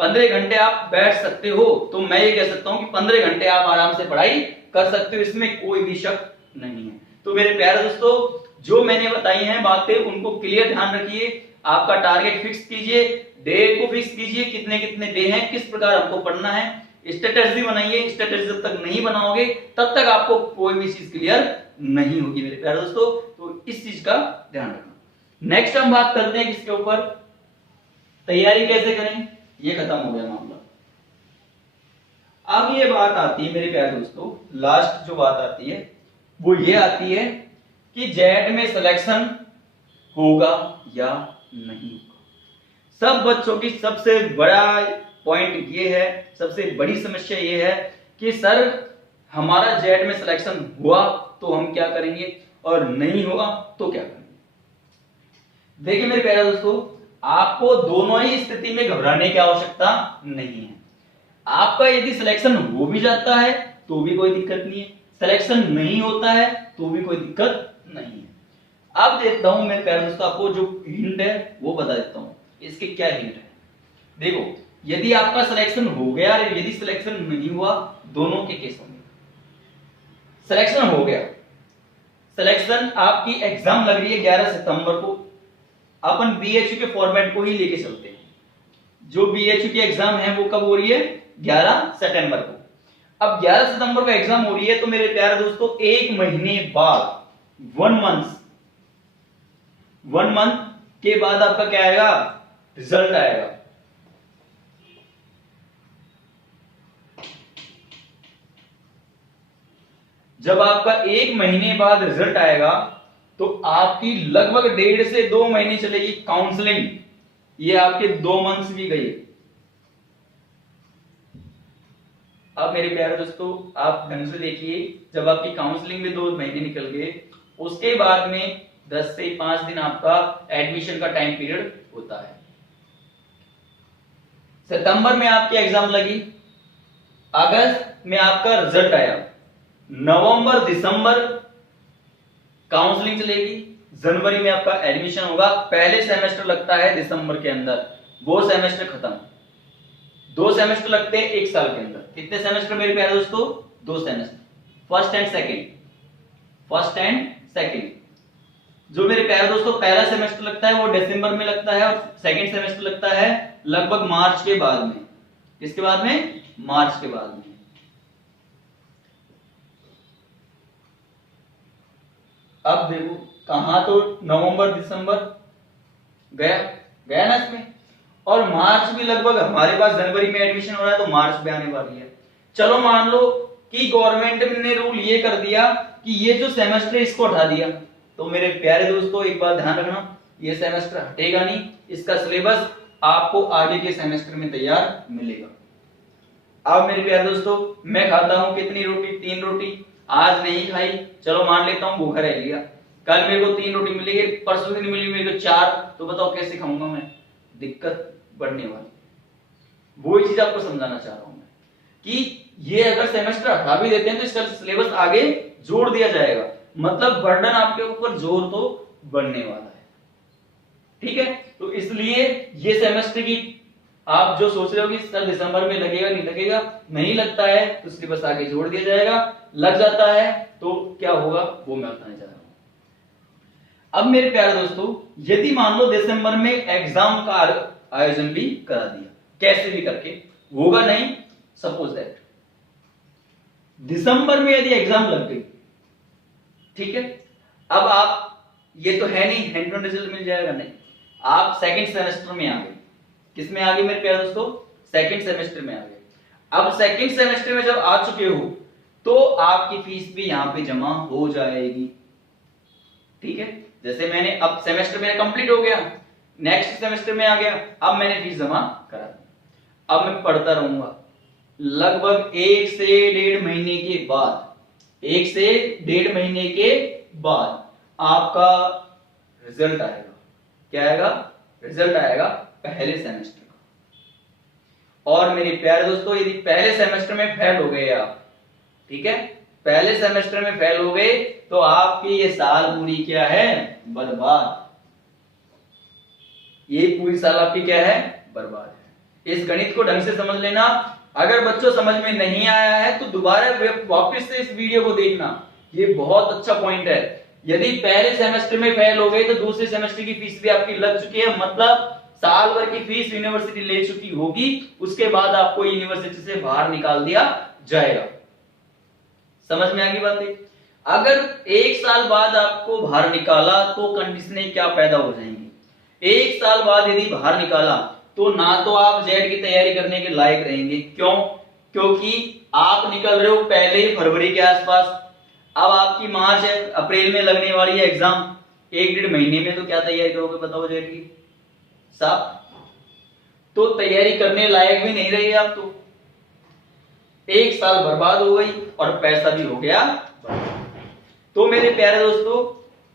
15 घंटे आप बैठ सकते हो, तो मैं ये कह सकता हूं कि 15 घंटे आप आराम से पढ़ाई कर सकते हो, इसमें कोई भी शक नहीं है। तो मेरे प्यारे दोस्तों, जो मैंने बताई हैं बातें, उनको क्लियर ध्यान रखिए। आपका टारगेट फिक्स कीजिए, डे को फिक्स कीजिए, कितने कितने डे हैं, किस प्रकार आपको पढ़ना है, स्ट्रेटजी बनाइए। स्ट्रेटजी जब तक नहीं बनाओगे तब तक आपको कोई भी चीज क्लियर नहीं होगी मेरे प्यारे दोस्तों। तो इस चीज का ध्यान रखना। नेक्स्ट हम बात करते हैं किसके ऊपर? तैयारी कैसे करें, ये खत्म हो गया मामला। अब ये बात आती है मेरे प्यारे दोस्तों, लास्ट जो बात आती है वो ये आती है कि जेड में सिलेक्शन होगा या नहीं होगा। सब बच्चों की सबसे बड़ा पॉइंट ये है, सबसे बड़ी समस्या ये है कि सर हमारा जेड में सिलेक्शन हुआ तो हम क्या करेंगे, और नहीं हुआ तो क्या करेंगे। देखिए मेरे प्यारे दोस्तों, आपको दोनों ही स्थिति में घबराने की आवश्यकता नहीं है। आपका यदि सिलेक्शन हो भी जाता है तो भी कोई दिक्कत नहीं है, सिलेक्शन नहीं होता है तो भी कोई दिक्कत नहीं है। अब देखता हूं मेरे प्यारे दोस्तों, आपको जो हिंट है वो बता देता हूं। इसके क्या हिंट है? देखो, यदि आपका सिलेक्शन हो गया और यदि सिलेक्शन नहीं हुआ, दोनों के केस होंगे। सिलेक्शन हो गया, सिलेक्शन आपकी एग्जाम लग रही है 11 सितंबर को, अपन बीएचयू के फॉर्मेट को ही लेके चलते हैं। जो बीएचयू की एग्जाम है वो कब हो रही है? 11 सितंबर को। अब 11 सितंबर को एग्जाम हो रही है, तो मेरे प्यारे दोस्तों 1 महीने बाद, 1 मंथ के बाद आपका क्या आएगा? रिजल्ट आएगा। जब आपका 1 महीने बाद रिजल्ट आएगा तो आपकी लगभग 1.5 से 2 महीने चलेगी काउंसलिंग। ये आपके 2 मंथ्स भी गए। अब मेरे प्यारे दोस्तों, आप ढंग से देखिए, जब आपकी काउंसलिंग में 2 महीने निकल गए, उसके बाद में 10 से 5 दिन आपका एडमिशन का टाइम पीरियड होता है। सितंबर में आपकी एग्जाम लगी, अगस्त में आपका रिजल्ट आया, नवंबर दिसंबर काउंसलिंग चलेगी, जनवरी में आपका एडमिशन होगा। पहले सेमेस्टर लगता है दिसंबर के अंदर, वो सेमेस्टर खत्म। 2 सेमेस्टर लगते हैं 1 साल के अंदर। कितने सेमेस्टर मेरे प्यारे दोस्तों? 2 सेमेस्टर, फर्स्ट एंड सेकंड। जो मेरे प्यारे दोस्तों पहला सेमेस्टर लगता है वो दिसंबर में लगता है, और सेकंड सेमेस्टर लगता है लगभग मार्च के बाद में। किसके बाद में? मार्च के बाद में। अब देखो कहां तो नवंबर दिसंबर गया ना इसमें, और मार्च भी लगभग हमारे पास जनवरी में एडमिशन हो रहा है तो मार्च में आने वाली है। चलो मान लो कि गवर्नमेंट ने रूल ये कर दिया कि ये जो सेमेस्टर है इसको हटा दिया, तो मेरे प्यारे दोस्तों एक बात ध्यान रखना, ये सेमेस्टर हटेगा नहीं, इसका सिलेबस आपको आगे के सेमेस्टर में तैयार मिलेगा। अब मेरे प्यारे दोस्तों मैं खाता हूं कितनी रोटी? 3 रोटी। आज नहीं खाई, चलो मान लेता हूं भूखा रह लिया, कल मेरे को 3 रोटी मिलेगी, परसों दिन मिली मेरे को 4, तो बताओ कैसे खाऊंगा मैं? दिक्कत बढ़ने वाली। वो चीज आपको समझाना चाह रहा हूं मैं कि ये अगर सेमेस्टर हटा भी देते हैं तो इसका सिलेबस आगे जोड़ दिया जाएगा, मतलब बर्डन आपके ऊपर जोर तो बढ़ने वाला है। ठीक है, तो इसलिए ये सेमेस्टर की आप जो सोच रहे हो कि सर दिसंबर में लगेगा नहीं लगेगा, नहीं लगता है तो सिलेबस आगे जोड़ दिया जाएगा, लग जाता है तो क्या होगा वो मैं बताने जा रहा हूं। अब मेरे प्यारे दोस्तों यदि मान लो दिसंबर में एग्जाम का आयोजन भी करा दिया, कैसे भी करके, होगा नहीं, सपोज दैट दिसंबर में यदि एग्जाम लग गई, ठीक है, अब आप ये तो है नहीं हैंड टू रिजल्ट मिल जाएगा, नहीं, आप सेकंड सेमेस्टर में आ गए। किस में आ गए मेरे प्यारे दोस्तों? सेकंड सेमेस्टर में आ गए। अब सेकंड सेमेस्टर में जब आ चुके हो तो आपकी फीस भी यहां पे जमा हो जाएगी। ठीक है, जैसे मैंने अब सेमेस्टर मेरा कंप्लीट हो गया, नेक्स्ट सेमेस्टर में आ गया, अब मैंने फीस जमा करा दी, अब मैं पढ़ता रहूंगा। लगभग 1 से 1.5 महीने के बाद, 1 से 1.5 महीने के बाद आपका रिजल्ट आएगा। क्या आएगा? रिजल्ट आएगा पहले सेमेस्टर का। और मेरे प्यारे दोस्तों यदि पहले सेमेस्टर में फेल हो गए आप, ठीक है, पहले सेमेस्टर में फेल हो गए तो आपकी ये साल पूरी क्या है? बर्बाद। ये पूरी साल आपकी क्या है? बर्बाद है। इस गणित को ढंग से समझ लेना। अगर बच्चों समझ में नहीं आया है तो दोबारा वापस से इस वीडियो को देखना, ये बहुत अच्छा पॉइंट है। यदि पहले सेमेस्टर में फेल हो गए तो दूसरे सेमेस्टर की फीस भी आपकी लग चुकी है, मतलब साल भर की फीस यूनिवर्सिटी ले चुकी होगी, उसके बाद आपको यूनिवर्सिटी से बाहर निकाल दिया जाएगा। समझ में आ गई बात? अगर 1 साल बाद आपको बाहर निकाला तो कंडीशनें क्या पैदा हो जाएंगी? 1 साल बाद यदि बाहर निकाला तो ना तो आप जेड की तैयारी करने के लायक रहेंगे। क्यों? क्योंकि आप निकल रहे हो पहले ही फरवरी के आसपास, अब आपकी मार्च अप्रैल में लगने वाली है एग्जाम, 1-1.5 महीने में तो क्या तैयारी करोगे बताओ जेड की? साहब तो तैयारी करने लायक भी नहीं रही आप, तो 1 साल बर्बाद हो गई और पैसा भी हो गया। तो मेरे प्यारे दोस्तों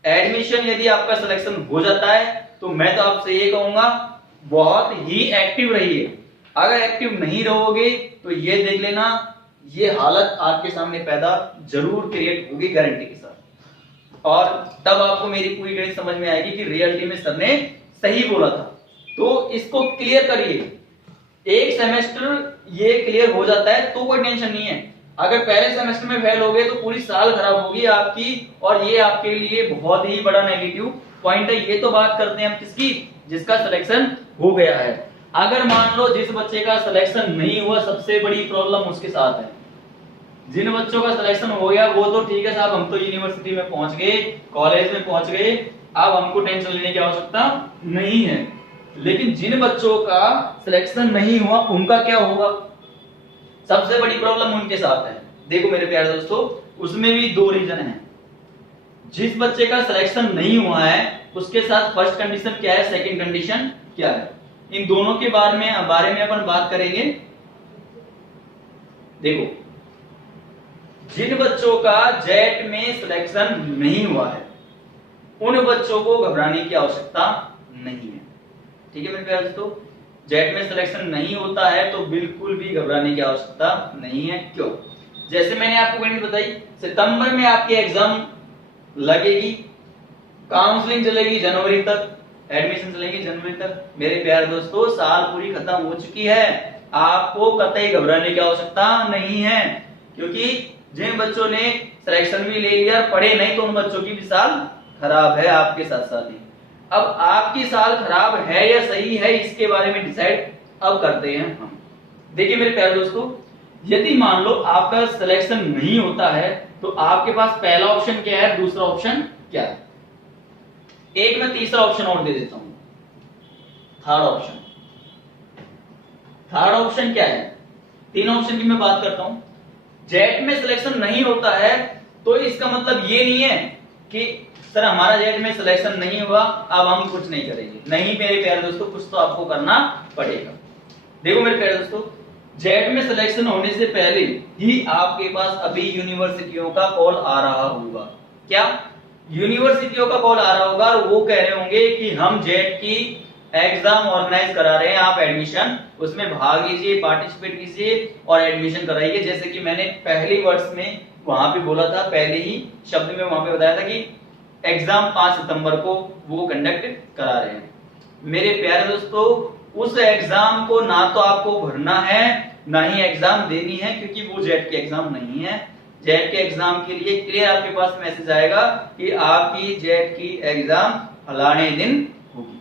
एडमिशन यदि आपका सिलेक्शन हो जाता है तो मैं तो आपसे ये कहूंगा बहुत ही एक्टिव रहिए। अगर एक्टिव नहीं रहोगे तो ये देख लेना ये हालत आपके सामने पैदा जरूर क्रिएट होगी गारंटी के साथ, और तब आपको मेरी पूरी गणित समझ में आएगी कि रियलिटी में सर ने सही बोला था। तो इसको क्लियर करिए, 1 सेमेस्टर ये क्लियर हो जाता है तो कोई टेंशन नहीं है। अगर पहले सेमेस्टर में फेल हो गए तो पूरी साल खराब होगी आपकी, और ये आपके लिए बहुत ही बड़ा नेगेटिव पॉइंट है। ये तो बात करते हैं हम किसकी? जिसका सिलेक्शन हो गया है। अगर मान लो जिस बच्चे का सिलेक्शन नहीं हुआ, सबसे बड़ी प्रॉब्लम उसके साथ है। जिन बच्चों का सिलेक्शन हो गया वो तो ठीक है साहब, हम तो यूनिवर्सिटी में पहुंच गए, कॉलेज में पहुंच गए, अब हमको टेंशन लेने की आवश्यकता नहीं है। लेकिन जिन बच्चों का सिलेक्शन नहीं हुआ उनका क्या होगा? सबसे बड़ी प्रॉब्लम उनके साथ है। देखो मेरे प्यारे दोस्तों उसमें भी 2 रीजन है। जिस बच्चे का सिलेक्शन नहीं हुआ है उसके साथ फर्स्ट कंडीशन क्या है, सेकंड कंडीशन क्या है, इन दोनों के बारे में अपन बात करेंगे। देखो जिन बच्चों का जेट में सिलेक्शन नहीं हुआ है उन बच्चों को घबराने की आवश्यकता नहीं है। ठीक है मेरे प्यारे दोस्तों, जेट में सिलेक्शन नहीं होता है तो बिल्कुल भी घबराने की आवश्यकता नहीं है। क्यों? जैसे मैंने आपको गणित बताई, सितंबर में आपकी एग्जाम लगेगी, काउंसलिंग चलेगी जनवरी तक, एडमिशन चलेगी जनवरी तक। मेरे प्यारे दोस्तों साल पूरी खत्म हो चुकी है, आपको कतई घबराने की आवश्यकता नहीं है, क्योंकि जिन बच्चों ने सिलेक्शन भी ले लिया पढ़े नहीं तो उन बच्चों की भी साल खराब है आपके साथ साथ ही। अब आपकी साल खराब है या सही है इसके बारे में डिसाइड अब करते हैं हम। देखिए मेरे प्यारे दोस्तों, यदि मान लो आपका सिलेक्शन नहीं होता है तो आपके पास पहला ऑप्शन क्या है, दूसरा ऑप्शन क्या है। एक मैं तीसरा ऑप्शन और दे देता हूं, थर्ड ऑप्शन। थर्ड ऑप्शन क्या है, तीन ऑप्शन की मैं बात करता हूं। जेट में सिलेक्शन नहीं होता है तो इसका मतलब ये नहीं है कि सर हमारा जेट में सिलेक्शन नहीं हुआ अब हम कुछ नहीं करेंगे। नहीं मेरे प्यारे दोस्तों, कुछ तो आपको करना पड़ेगा। देखो मेरे प्यारे दोस्तों, जेट में सिलेक्शन होने से पहले ही आपके पास अभी यूनिवर्सिटियों का कॉल आ रहा होगा। क्या यूनिवर्सिटियों का कॉल आ रहा होगा और वो कह रहे होंगे कि हम जेट की एग्जाम ऑर्गेनाइज करा रहे हैं, आप एडमिशन उसमें भाग लीजिए, पार्टिसिपेट कीजिए और एडमिशन कराइए। जैसे कि मैंने पहली वर्ष में वहां पे बोला था, पहले ही शब्द में वहां पे बताया था कि एग्जाम 5 सितंबर को वो कंडक्ट करा रहे हैं। मेरे प्यारे दोस्तों, उस एग्जाम को ना तो आपको भरना है ना ही एग्जाम देनी है, क्योंकि वो जेट के एग्जाम नहीं है। जेट के एग्जाम के लिए क्लियर आपके पास मैसेज आएगा कि आपकी जेट की एग्जाम फलाने दिन होगी।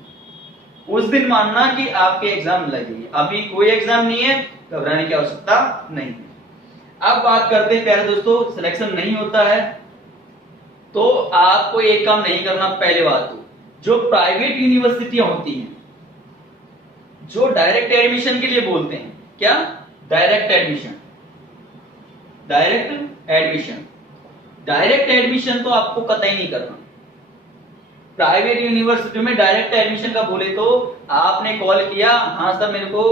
उस दिन मानना कि आपके एग्जाम लगेंगे। अभी कोई एग्जाम नहीं है, घबराने की आवश्यकता नहीं है। अब बात करते हैं प्यारे दोस्तों, सिलेक्शन नहीं होता है तो आपको एक काम नहीं करना। पहले बात तो जो प्राइवेट यूनिवर्सिटियां होती हैं जो डायरेक्ट एडमिशन के लिए बोलते हैं, क्या direct admission, direct admission, direct admission तो आपको कतई नहीं करना। प्राइवेट यूनिवर्सिटी में डायरेक्ट एडमिशन का बोले तो आपने कॉल किया, हाँ सर मेरे को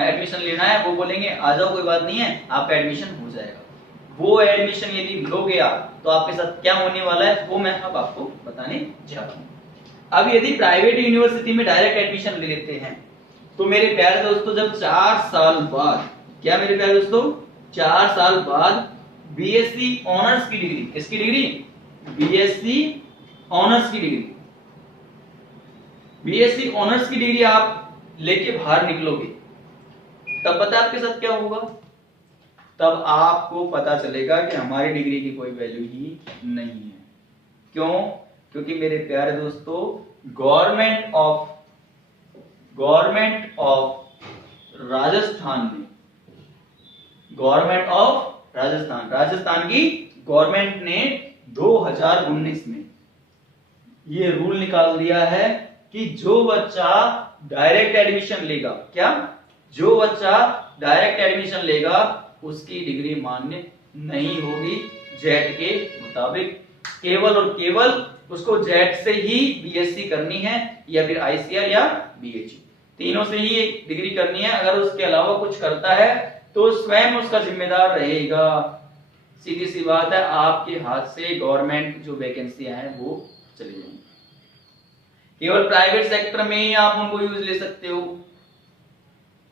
एडमिशन लेना है, वो बोलेंगे आ जाओ कोई बात नहीं है, आपका एडमिशन हो जाएगा। वो एडमिशन यदि लोगे आप तो आपके साथ क्या होने वाला है वो मैं अब आपको बताने जा रहा हूं। अब यदि प्राइवेट यूनिवर्सिटी में डायरेक्ट एडमिशन ले लेते हैं तो मेरे प्यारे दोस्तों जब 4 साल बाद, क्या मेरे प्यारे दोस्तों 4 साल बाद बीएससी ऑनर्स की डिग्री, किसकी डिग्री, बीएससी ऑनर्स की डिग्री, बीएससी ऑनर्स की डिग्री आप लेके बाहर निकलोगे तब पता है आपके साथ क्या होगा। तब आपको पता चलेगा कि हमारी डिग्री की कोई वैल्यू ही नहीं है। क्यों? क्योंकि मेरे प्यारे दोस्तों गवर्नमेंट ऑफ राजस्थान ने, गवर्नमेंट ऑफ राजस्थान की गवर्नमेंट ने 2019 में ये रूल निकाल दिया है कि जो बच्चा डायरेक्ट एडमिशन लेगा, क्या जो बच्चा डायरेक्ट एडमिशन लेगा उसकी डिग्री मान्य नहीं होगी जेट के मुताबिक। केवल और केवल उसको जेट से ही बीएससी करनी है या फिर आईसीआर या बीएचयू, तीनों से ही डिग्री करनी है। अगर उसके अलावा कुछ करता है तो स्वयं उसका जिम्मेदार रहेगा। सीधी सी बात है, आपके हाथ से गवर्नमेंट जो वैकेंसियां हैं वो चली जाएंगी। केवल प्राइवेट सेक्टर में ही आप उनको यूज ले सकते हो।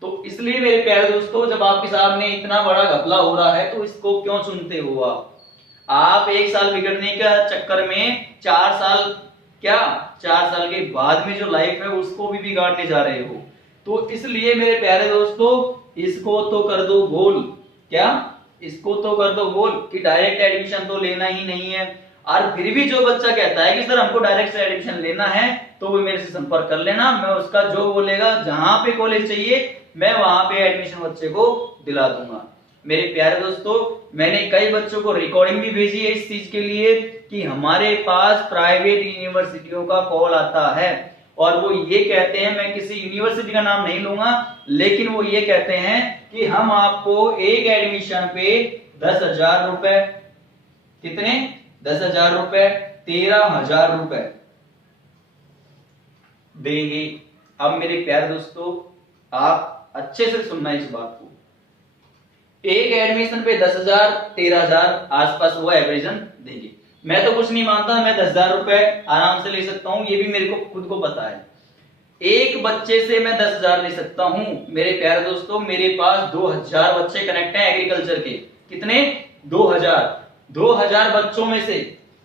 तो इसलिए मेरे प्यारे दोस्तों जब आपके सामने इतना बड़ा घपला हो रहा है तो इसको क्यों चुनते हो आप 1 साल बिगड़ने का चक्कर में 4 साल, क्या 4 साल के बाद में जो लाइफ है उसको भी बिगाड़ने जा रहे हो। तो इसलिए मेरे प्यारे दोस्तों इसको तो कर दो गोल, क्या इसको तो कर दो गोल कि डायरेक्ट एडमिशन तो लेना ही नहीं है। और फिर भी जो बच्चा कहता है कि सर हमको डायरेक्ट से एडमिशन लेना है तो वो मेरे से संपर्क कर लेना, मैं उसका जो बोलेगा जहां पे कॉलेज चाहिए मैं वहां पे एडमिशन बच्चे को दिला दूंगा। मेरे प्यारे दोस्तों मैंने कई बच्चों को रिकॉर्डिंग भी भेजी है इस चीज के लिए कि हमारे पास प्राइवेट यूनिवर्सिटियों का कॉल आता है और वो ये कहते हैं, मैं किसी यूनिवर्सिटी का नाम नहीं लूंगा, लेकिन वो ये कहते हैं कि हम आपको एक एडमिशन पे 10,000 रुपए, कितने 10,000 रुपए, 13,000 रुपए देंगे। अब मेरे प्यारे दोस्तों आप अच्छे से सुनना इस बात को, एक एडमिशन पे 10,000 13,000 आसपास वो एवरेजन देंगे। मैं तो कुछ नहीं मानता, मैं 10,000 रुपए आराम से ले सकता हूं, ये भी मेरे को खुद को पता है। एक बच्चे से मैं 10,000 ले सकता हूं। मेरे प्यारे दोस्तों मेरे पास 2,000 बच्चे कनेक्ट हैं एग्रीकल्चर के, कितने 2,000 बच्चों में से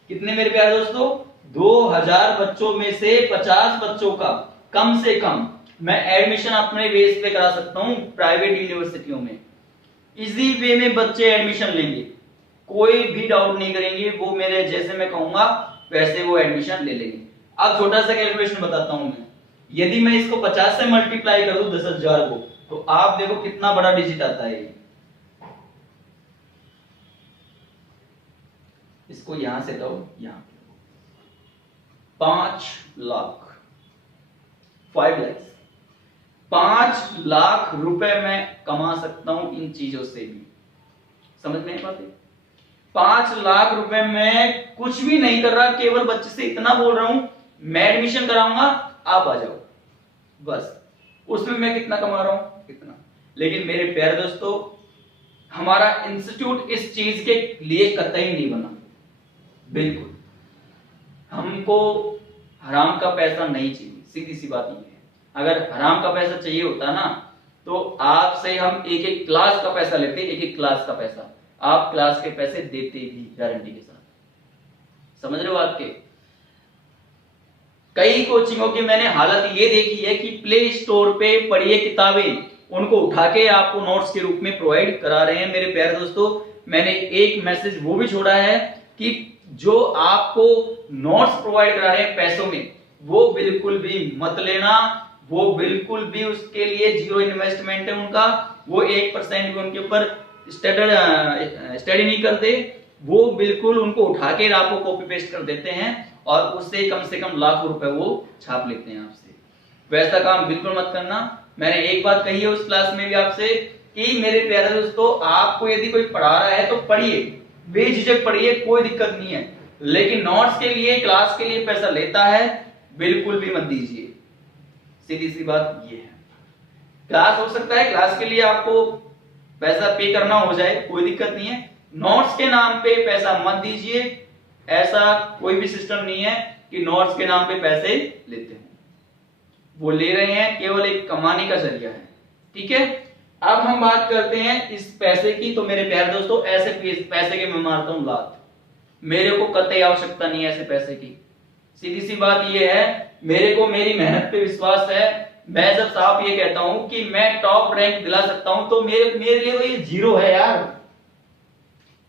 कितने मेरे प्यारे दोस्तों 2,000 बच्चों में से 50 बच्चों का कम से कम मैं एडमिशन अपने बेस पे करा सकता हूँ प्राइवेट यूनिवर्सिटियों में, इजी वे में बच्चे एडमिशन लेंगे, कोई भी डाउट नहीं करेंगे, वो मेरे जैसे मैं कहूंगा वैसे वो एडमिशन ले लेंगे। अब छोटा सा कैलकुलेशन बताता हूं मैं, यदि मैं इसको 50 से मल्टीप्लाई करूं 10,000 को, तो आप देखो कितना बड़ा डिजिट आता है ये। इसको यहां से दो, यहां 5 लाख 5 लाख 5 लाख रुपए मैं कमा सकता हूं इन चीजों से भी। समझ में बात है? 5 लाख रुपए में कुछ भी नहीं कर रहा, केवल बच्चे से इतना बोल रहा हूं मैं एडमिशन कराऊंगा, आप आ जाओ, बस उसमें मैं कितना कमा रहा हूं, कितना। लेकिन मेरे प्यारे दोस्तों, हमारा इंस्टीट्यूट इस चीज के लिए कतई नहीं बना, बिल्कुल। हमको हराम का पैसा नहीं चाहिए, सीधी सी बात ये है। अगर हराम का पैसा चाहिए होता ना, तो आपसे हम एक एक क्लास का पैसा लेते, एक एक क्लास का पैसा, आप क्लास के पैसे देते भी गारंटी के साथ। समझ रहे हो? आपके कई कोचिंगों की मैंने हालत ये देखी है कि प्ले स्टोर पे पढ़िए किताबें, उनको उठा के आपको नोट्स के रूप में प्रोवाइड करा रहे हैं। मेरे प्यारे दोस्तों, मैंने एक मैसेज वो भी छोड़ा है कि जो आपको नोट्स प्रोवाइड करा रहे हैं पैसों में, वो बिल्कुल भी मत लेना, वो बिल्कुल भी उसके लिए जीरो इन्वेस्टमेंट है उनका, वो 1% भी उनके ऊपर स्टडी नहीं करते, वो बिल्कुल उनको उठा के आपको कॉपी पेस्ट कर देते हैं और उससे कम से कम लाखों रुपए वो छाप लेते हैं आपसे। वैसा काम बिल्कुल मत करना। मैंने एक बात कही है उस क्लास में भी आपसे कि मेरे प्यारे दोस्तों, आपको यदि कोई पढ़ा रहा है तो पढ़िए, बेझिझक पढ़िए, कोई दिक्कत नहीं है। लेकिन नोट्स के लिए, क्लास के लिए पैसा लेता है, बिल्कुल भी मत दीजिए। सीधी सी बात ये है। क्लास हो सकता है क्लास के लिए आपको पैसा पे करना हो जाए, कोई दिक्कत नहीं है, नोट्स के नाम पे पैसा मत दीजिए। ऐसा कोई भी सिस्टम नहीं है कि नोट्स के नाम पे पैसे लेते हैं, वो ले रहे हैं केवल एक कमाने का जरिया है। ठीक है, अब हम बात करते हैं इस पैसे की। तो मेरे प्यारे दोस्तों, ऐसे पैसे के मैं मारता हूं लात, मेरे को कतई आवश्यकता नहीं है ऐसे पैसे की। सीधी सी बात ये है, मेरे को मेरी मेहनत पे विश्वास है। मैं जब साफ ये कहता हूं कि मैं टॉप रैंक दिला सकता हूं, तो मेरे लिए तो ये जीरो है यार,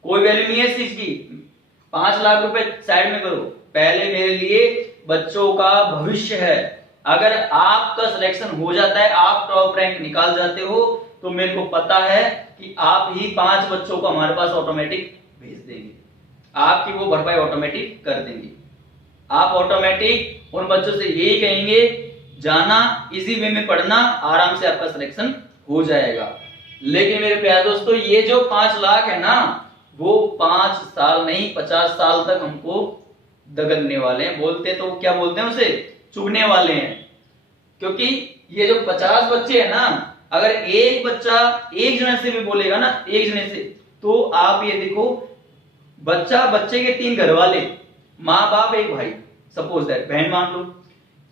कोई वैल्यू नहीं है इस चीज की। 5 लाख रुपए साइड में करो, पहले मेरे लिए बच्चों का भविष्य है। अगर आपका सिलेक्शन हो जाता है, आप टॉप रैंक निकाल जाते हो, तो मेरे को पता है कि आप ही 5 बच्चों को हमारे पास ऑटोमेटिक भेज देंगे, आपकी वो भरपाई ऑटोमेटिक कर देंगे। आप ऑटोमेटिक उन बच्चों से यही कहेंगे, जाना, इजी वे में पढ़ना, आराम से आपका सिलेक्शन हो जाएगा। लेकिन मेरे प्यारे दोस्तों, ये जो 5 लाख है ना, वो 5 साल नहीं 50 साल तक हमको दगलने वाले हैं। बोलते तो क्या बोलते हैं उसे, चुगने वाले हैं। क्योंकि ये जो 50 बच्चे हैं ना, अगर एक बच्चा एक जने से भी बोलेगा ना, एक जने से, तो आप ये देखो, बच्चे के 3 घर वाले, माँ बाप एक भाई, सपोज दैट बहन मान लो,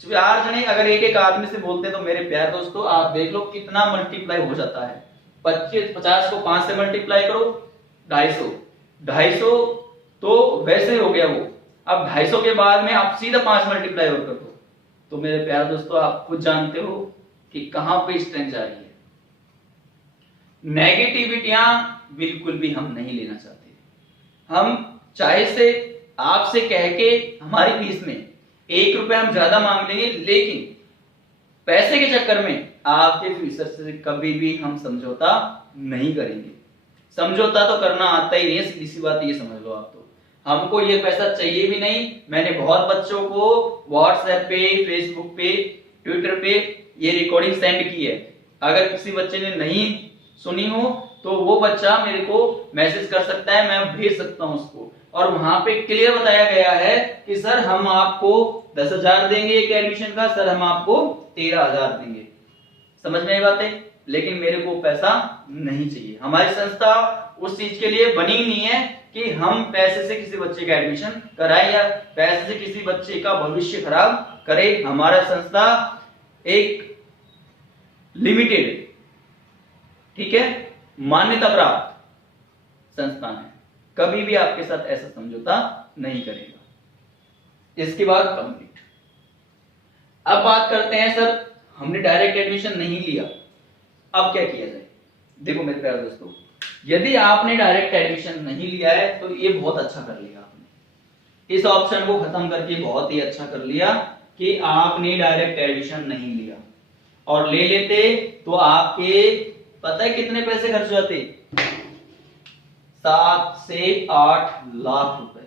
4 जने अगर एक एक आदमी से बोलते हैं, तो मेरे प्यारे दोस्तों आप देख लो कितना मल्टीप्लाई हो जाता है। 50 को 5 से मल्टीप्लाई करो, 250 तो वैसे हो गया वो। अब 250 के बाद में आप सीधा 5 मल्टीप्लाई और कर दो, तो मेरे प्यारे दोस्तों आप खुद जानते हो कि कहां पे स्ट्रेंथ जा रही है। नेगेटिविटियां बिल्कुल भी हम नहीं लेना चाहते। हम चाहे से आपसे कह के हमारी फीस में 1 रुपए हम ज्यादा मांग लेंगे, लेकिन पैसे के चक्कर में आपके फ्यूचर से कभी भी हम समझौता नहीं करेंगे। समझौता तो करना आता ही नहीं है, सीधी सी बात ये समझ लो आप। तो हमको ये पैसा चाहिए भी नहीं। मैंने बहुत बच्चों को व्हाट्सएप पे, फेसबुक पे, ट्विटर पे ये रिकॉर्डिंग सेंड की है। अगर किसी बच्चे ने नहीं सुनी हो तो वो बच्चा मेरे को मैसेज कर सकता है, मैं भेज सकता हूं उसको। और वहां पे क्लियर बताया गया है कि सर हम आपको 10,000 देंगे एक एडमिशन का, सर हम आपको 13,000 देंगे। समझ में आई बातें? लेकिन मेरे को पैसा नहीं चाहिए। हमारी संस्था उस चीज के लिए बनी नहीं है कि हम पैसे से किसी बच्चे का एडमिशन कराए या पैसे से किसी बच्चे का भविष्य खराब करे। हमारा संस्था एक लिमिटेड, ठीक है, मान्यता प्राप्त संस्थान है, कभी भी आपके साथ ऐसा समझौता नहीं करेगा। इसके बाद कंप्लीट। अब बात करते हैं सर, हमने डायरेक्ट एडमिशन नहीं लिया, अब क्या किया जाए? देखो मेरे प्यारे दोस्तों, यदि आपने डायरेक्ट एडमिशन नहीं लिया है तो ये बहुत अच्छा कर लिया आपने, इस ऑप्शन को खत्म करके बहुत ही अच्छा कर लिया कि आपने डायरेक्ट एडमिशन नहीं लिया। और ले लेते तो आपके पता है कितने पैसे खर्च जाते? 7 से 8 लाख रुपए।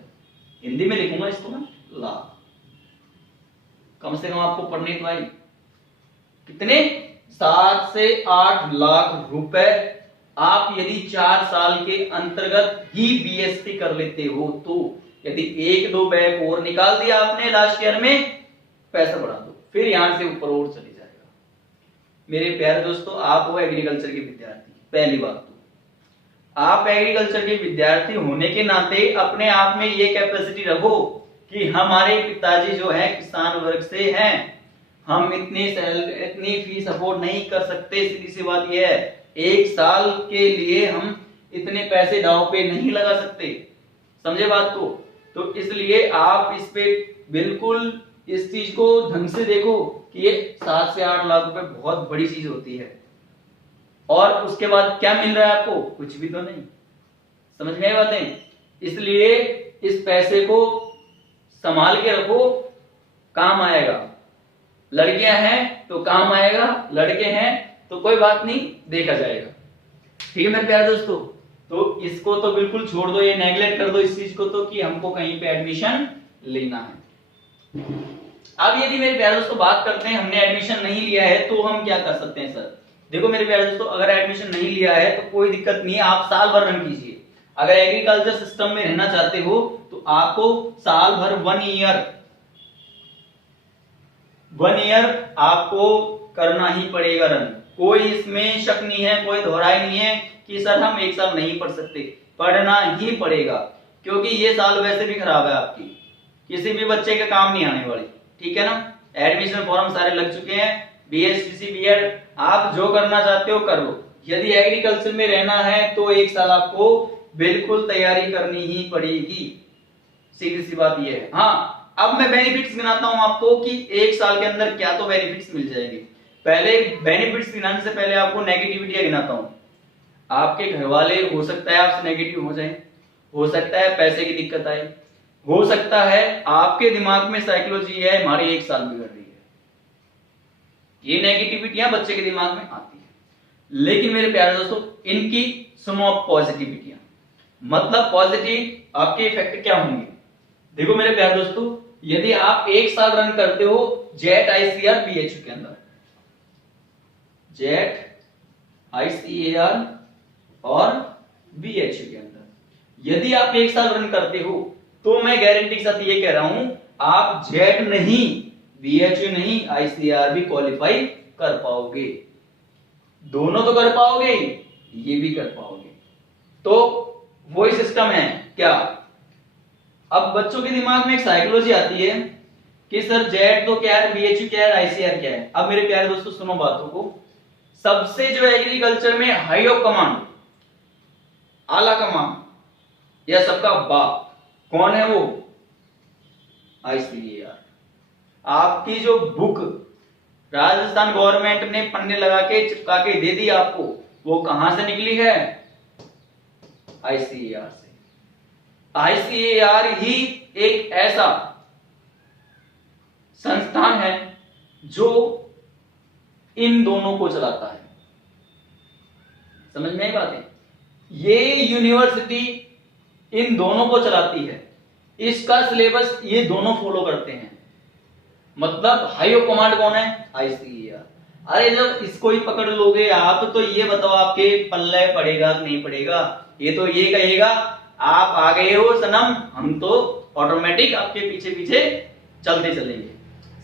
हिंदी में लिखूंगा इसको मैं, लाख। कम से कम आपको पढ़ने तो आई कितने? 7 से 8 लाख रुपए। आप यदि 4 साल के अंतर्गत ही बीएससी कर लेते हो तो यदि 1-2 बैक और निकाल दिया आपने लास्ट ईयर में, पैसा बढ़ा दो, फिर यहां से ऊपर और चले जाएगा। मेरे प्यारे दोस्तों, आप हो एग्रीकल्चर के विद्यार्थी, पहली बात तो आप एग्रीकल्चर के विद्यार्थी होने के नाते अपने आप में ये कैपेसिटी रखो कि हमारे पिताजी जो है किसान वर्ग से हैं, हम इतनी फीस अफोर्ड नहीं कर सकते। सीधी सी बात यह है, 1 साल के लिए हम इतने पैसे दांव पे नहीं लगा सकते, समझे बात को? तो इसलिए आप इस पे बिल्कुल इस चीज को ढंग से देखो कि ये 7 से 8 लाख रुपए बहुत बड़ी चीज होती है। और उसके बाद क्या मिल रहा है आपको? कुछ भी तो नहीं। समझ में आई बातें? इसलिए इस पैसे को संभाल के रखो, काम आएगा। लड़कियां हैं तो काम आएगा, लड़के हैं तो कोई बात नहीं, देखा जाएगा। ठीक है मेरे प्यारे दोस्तों, तो इसको तो बिल्कुल छोड़ दो, ये नेगलेक्ट कर दो इस चीज को तो कि हमको कहीं पे एडमिशन लेना है। अब यदि मेरे प्यारे दोस्तों बात करते हैं हमने एडमिशन नहीं लिया है तो हम क्या कर सकते हैं? सर देखो मेरे प्यारे दोस्तों, अगर एडमिशन नहीं लिया है तो कोई दिक्कत नहीं है, आप साल भर रन कीजिए। अगर एग्रीकल्चर सिस्टम में रहना चाहते हो तो आपको साल भर 1 ईयर आपको करना ही पड़ेगा रन। कोई इसमें शक नहीं है, कोई दोहराई नहीं है कि सर हम 1 साल नहीं पढ़ सकते, पढ़ना ही पड़ेगा, क्योंकि ये साल वैसे भी खराब है आपकी, किसी भी बच्चे के काम नहीं आने वाली। ठीक है ना? एडमिशन फॉर्म सारे लग चुके हैं, बीएससी बीएड आप जो करना चाहते हो कर लो। यदि एग्रीकल्चर में रहना है तो 1 साल आपको बिल्कुल तैयारी करनी ही पड़ेगी, सीधी सी बात ये है। हाँ, अब मैं बेनिफिट्स गिनाता हूं आपको कि 1 साल के अंदर क्या तो बेनिफिट्स मिल जाएंगे। पहले बेनिफिट्स गिनाने से पहले आपको नेगेटिविटी गिनाता हूं। आपके घर वाले हो सकता है आपसे नेगेटिव हो जाए, हो सकता है पैसे की दिक्कत आए, हो सकता है आपके दिमाग में साइकोलॉजी है हमारी 1 साल बिगड़ रही है, ये नेगेटिविटियां बच्चे के दिमाग में आती है। लेकिन मेरे प्यारे दोस्तों, इनकी सुनो पॉजिटिविटियां, मतलब पॉजिटिव आपके इफेक्ट क्या होंगे? देखो मेरे प्यारे दोस्तों, यदि आप 1 साल रन करते हो जेट आईसीआर बीएचयू के अंदर, जेट आईसीआर और बीएचयू के अंदर यदि आप 1 साल रन करते हो तो मैं गारंटी के साथ ये कह रहा हूं, आप जेट नहीं, बीएचयू नहीं, आईसीआर भी क्वालिफाई कर पाओगे। दोनों तो कर पाओगे, ये भी कर पाओगे। तो वही सिस्टम है क्या? अब बच्चों के दिमाग में एक साइकोलॉजी आती है कि सर जेट तो क्या है, बीएचयू क्या है, आईसीआर क्या है। अब मेरे प्यारे दोस्तों सुनो बातों को, सबसे जो एग्रीकल्चर में हाई ऑफ कमांड, आला कमांड या सबका बाप कौन है? वो आईसीआर। आपकी जो बुक राजस्थान गवर्नमेंट ने पन्ने लगा के चिपका के दे दी आपको, वो कहां से निकली है? आईसीआर से। आईसीआर ही एक ऐसा संस्थान है जो इन दोनों को चलाता है। समझ में आई बात है? ये यूनिवर्सिटी इन दोनों को चलाती है, इसका सिलेबस ये दोनों फॉलो करते हैं। मतलब हाई ऑफ कमांड कौन है? आईसीआर। अरे जब इसको ही पकड़ लोगे आप तो ये बताओ आपके पल्ले पड़ेगा कि नहीं पड़ेगा? ये तो ये कहेगा आप आ गए हो सनम, हम तो ऑटोमेटिक आपके पीछे पीछे चलते चलेंगे।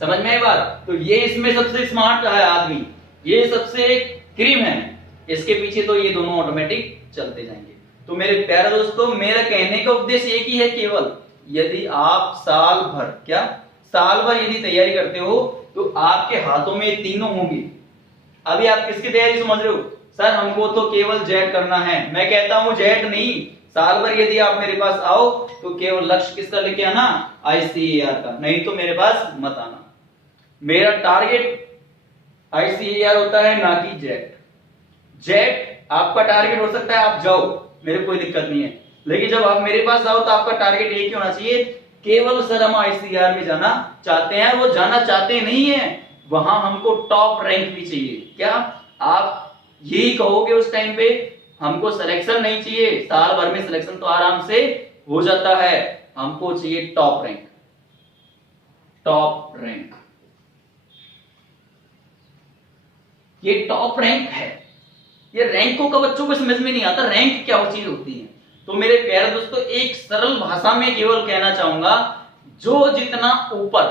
समझ में आई बात? तो ये इसमें सबसे स्मार्ट है आदमी, ये सबसे क्रीम है, इसके पीछे तो ये दोनों ऑटोमेटिक चलते जाएंगे। तो मेरे प्यारे दोस्तों, मेरा कहने का उद्देश्य एक ही है, केवल यदि आप साल भर, क्या साल भर यदि तैयारी करते हो तो आपके हाथों में तीनों होंगे। अभी आप किसकी तैयारी समझ रहे हो? सर हमको तो केवल जेट करना है। मैं कहता हूं जेट नहीं, साल भर यदि आप मेरे पास आओ तो केवल लक्ष्य किसका लेके आना? आईसीआर का, नहीं तो मेरे पास मत आना। मेरा टारगेट ICAR होता है, ना कि जेट। जेट आपका टारगेट हो सकता है आप जाओ, मेरे कोई दिक्कत नहीं है, लेकिन जब आप मेरे पास आओ तो आपका टारगेट एक ही होना चाहिए, केवल सर हम ICAR में जाना चाहते हैं। वो जाना चाहते नहीं है, वहां हमको टॉप रैंक भी चाहिए। क्या आप यही कहोगे उस टाइम पे? हमको सिलेक्शन नहीं चाहिए, साल भर में सिलेक्शन तो आराम से हो जाता है, हमको चाहिए टॉप रैंक। टॉप रैंक, ये टॉप रैंक है। ये रैंकों का बच्चों को समझ में नहीं आता, रैंक क्या चीज होती है। तो मेरे प्यारे दोस्तों, एक सरल भाषा में केवल कहना चाहूंगा, जो जितना ऊपर,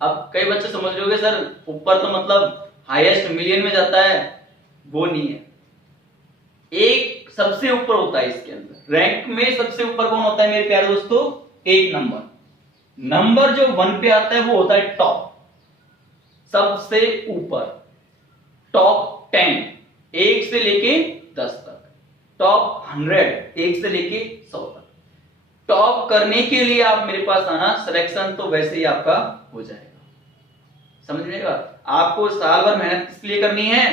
अब कई बच्चे समझ रहे होंगे सर ऊपर तो मतलब हाईएस्ट मिलियन में जाता है, वो नहीं है। एक सबसे ऊपर होता है इसके अंदर, रैंक में सबसे ऊपर कौन होता है मेरे प्यारे दोस्तों? एक नंबर। नंबर जो 1 पे आता है वो होता है टॉप, सबसे ऊपर। टॉप 10 1 से लेके 10 तक, टॉप 100 1 से लेके 100 तक। टॉप करने के लिए आप मेरे पास आना, सिलेक्शन तो वैसे ही आपका हो जाएगा। समझ में आएगा? आपको साल भर मेहनत किस लिए करनी है?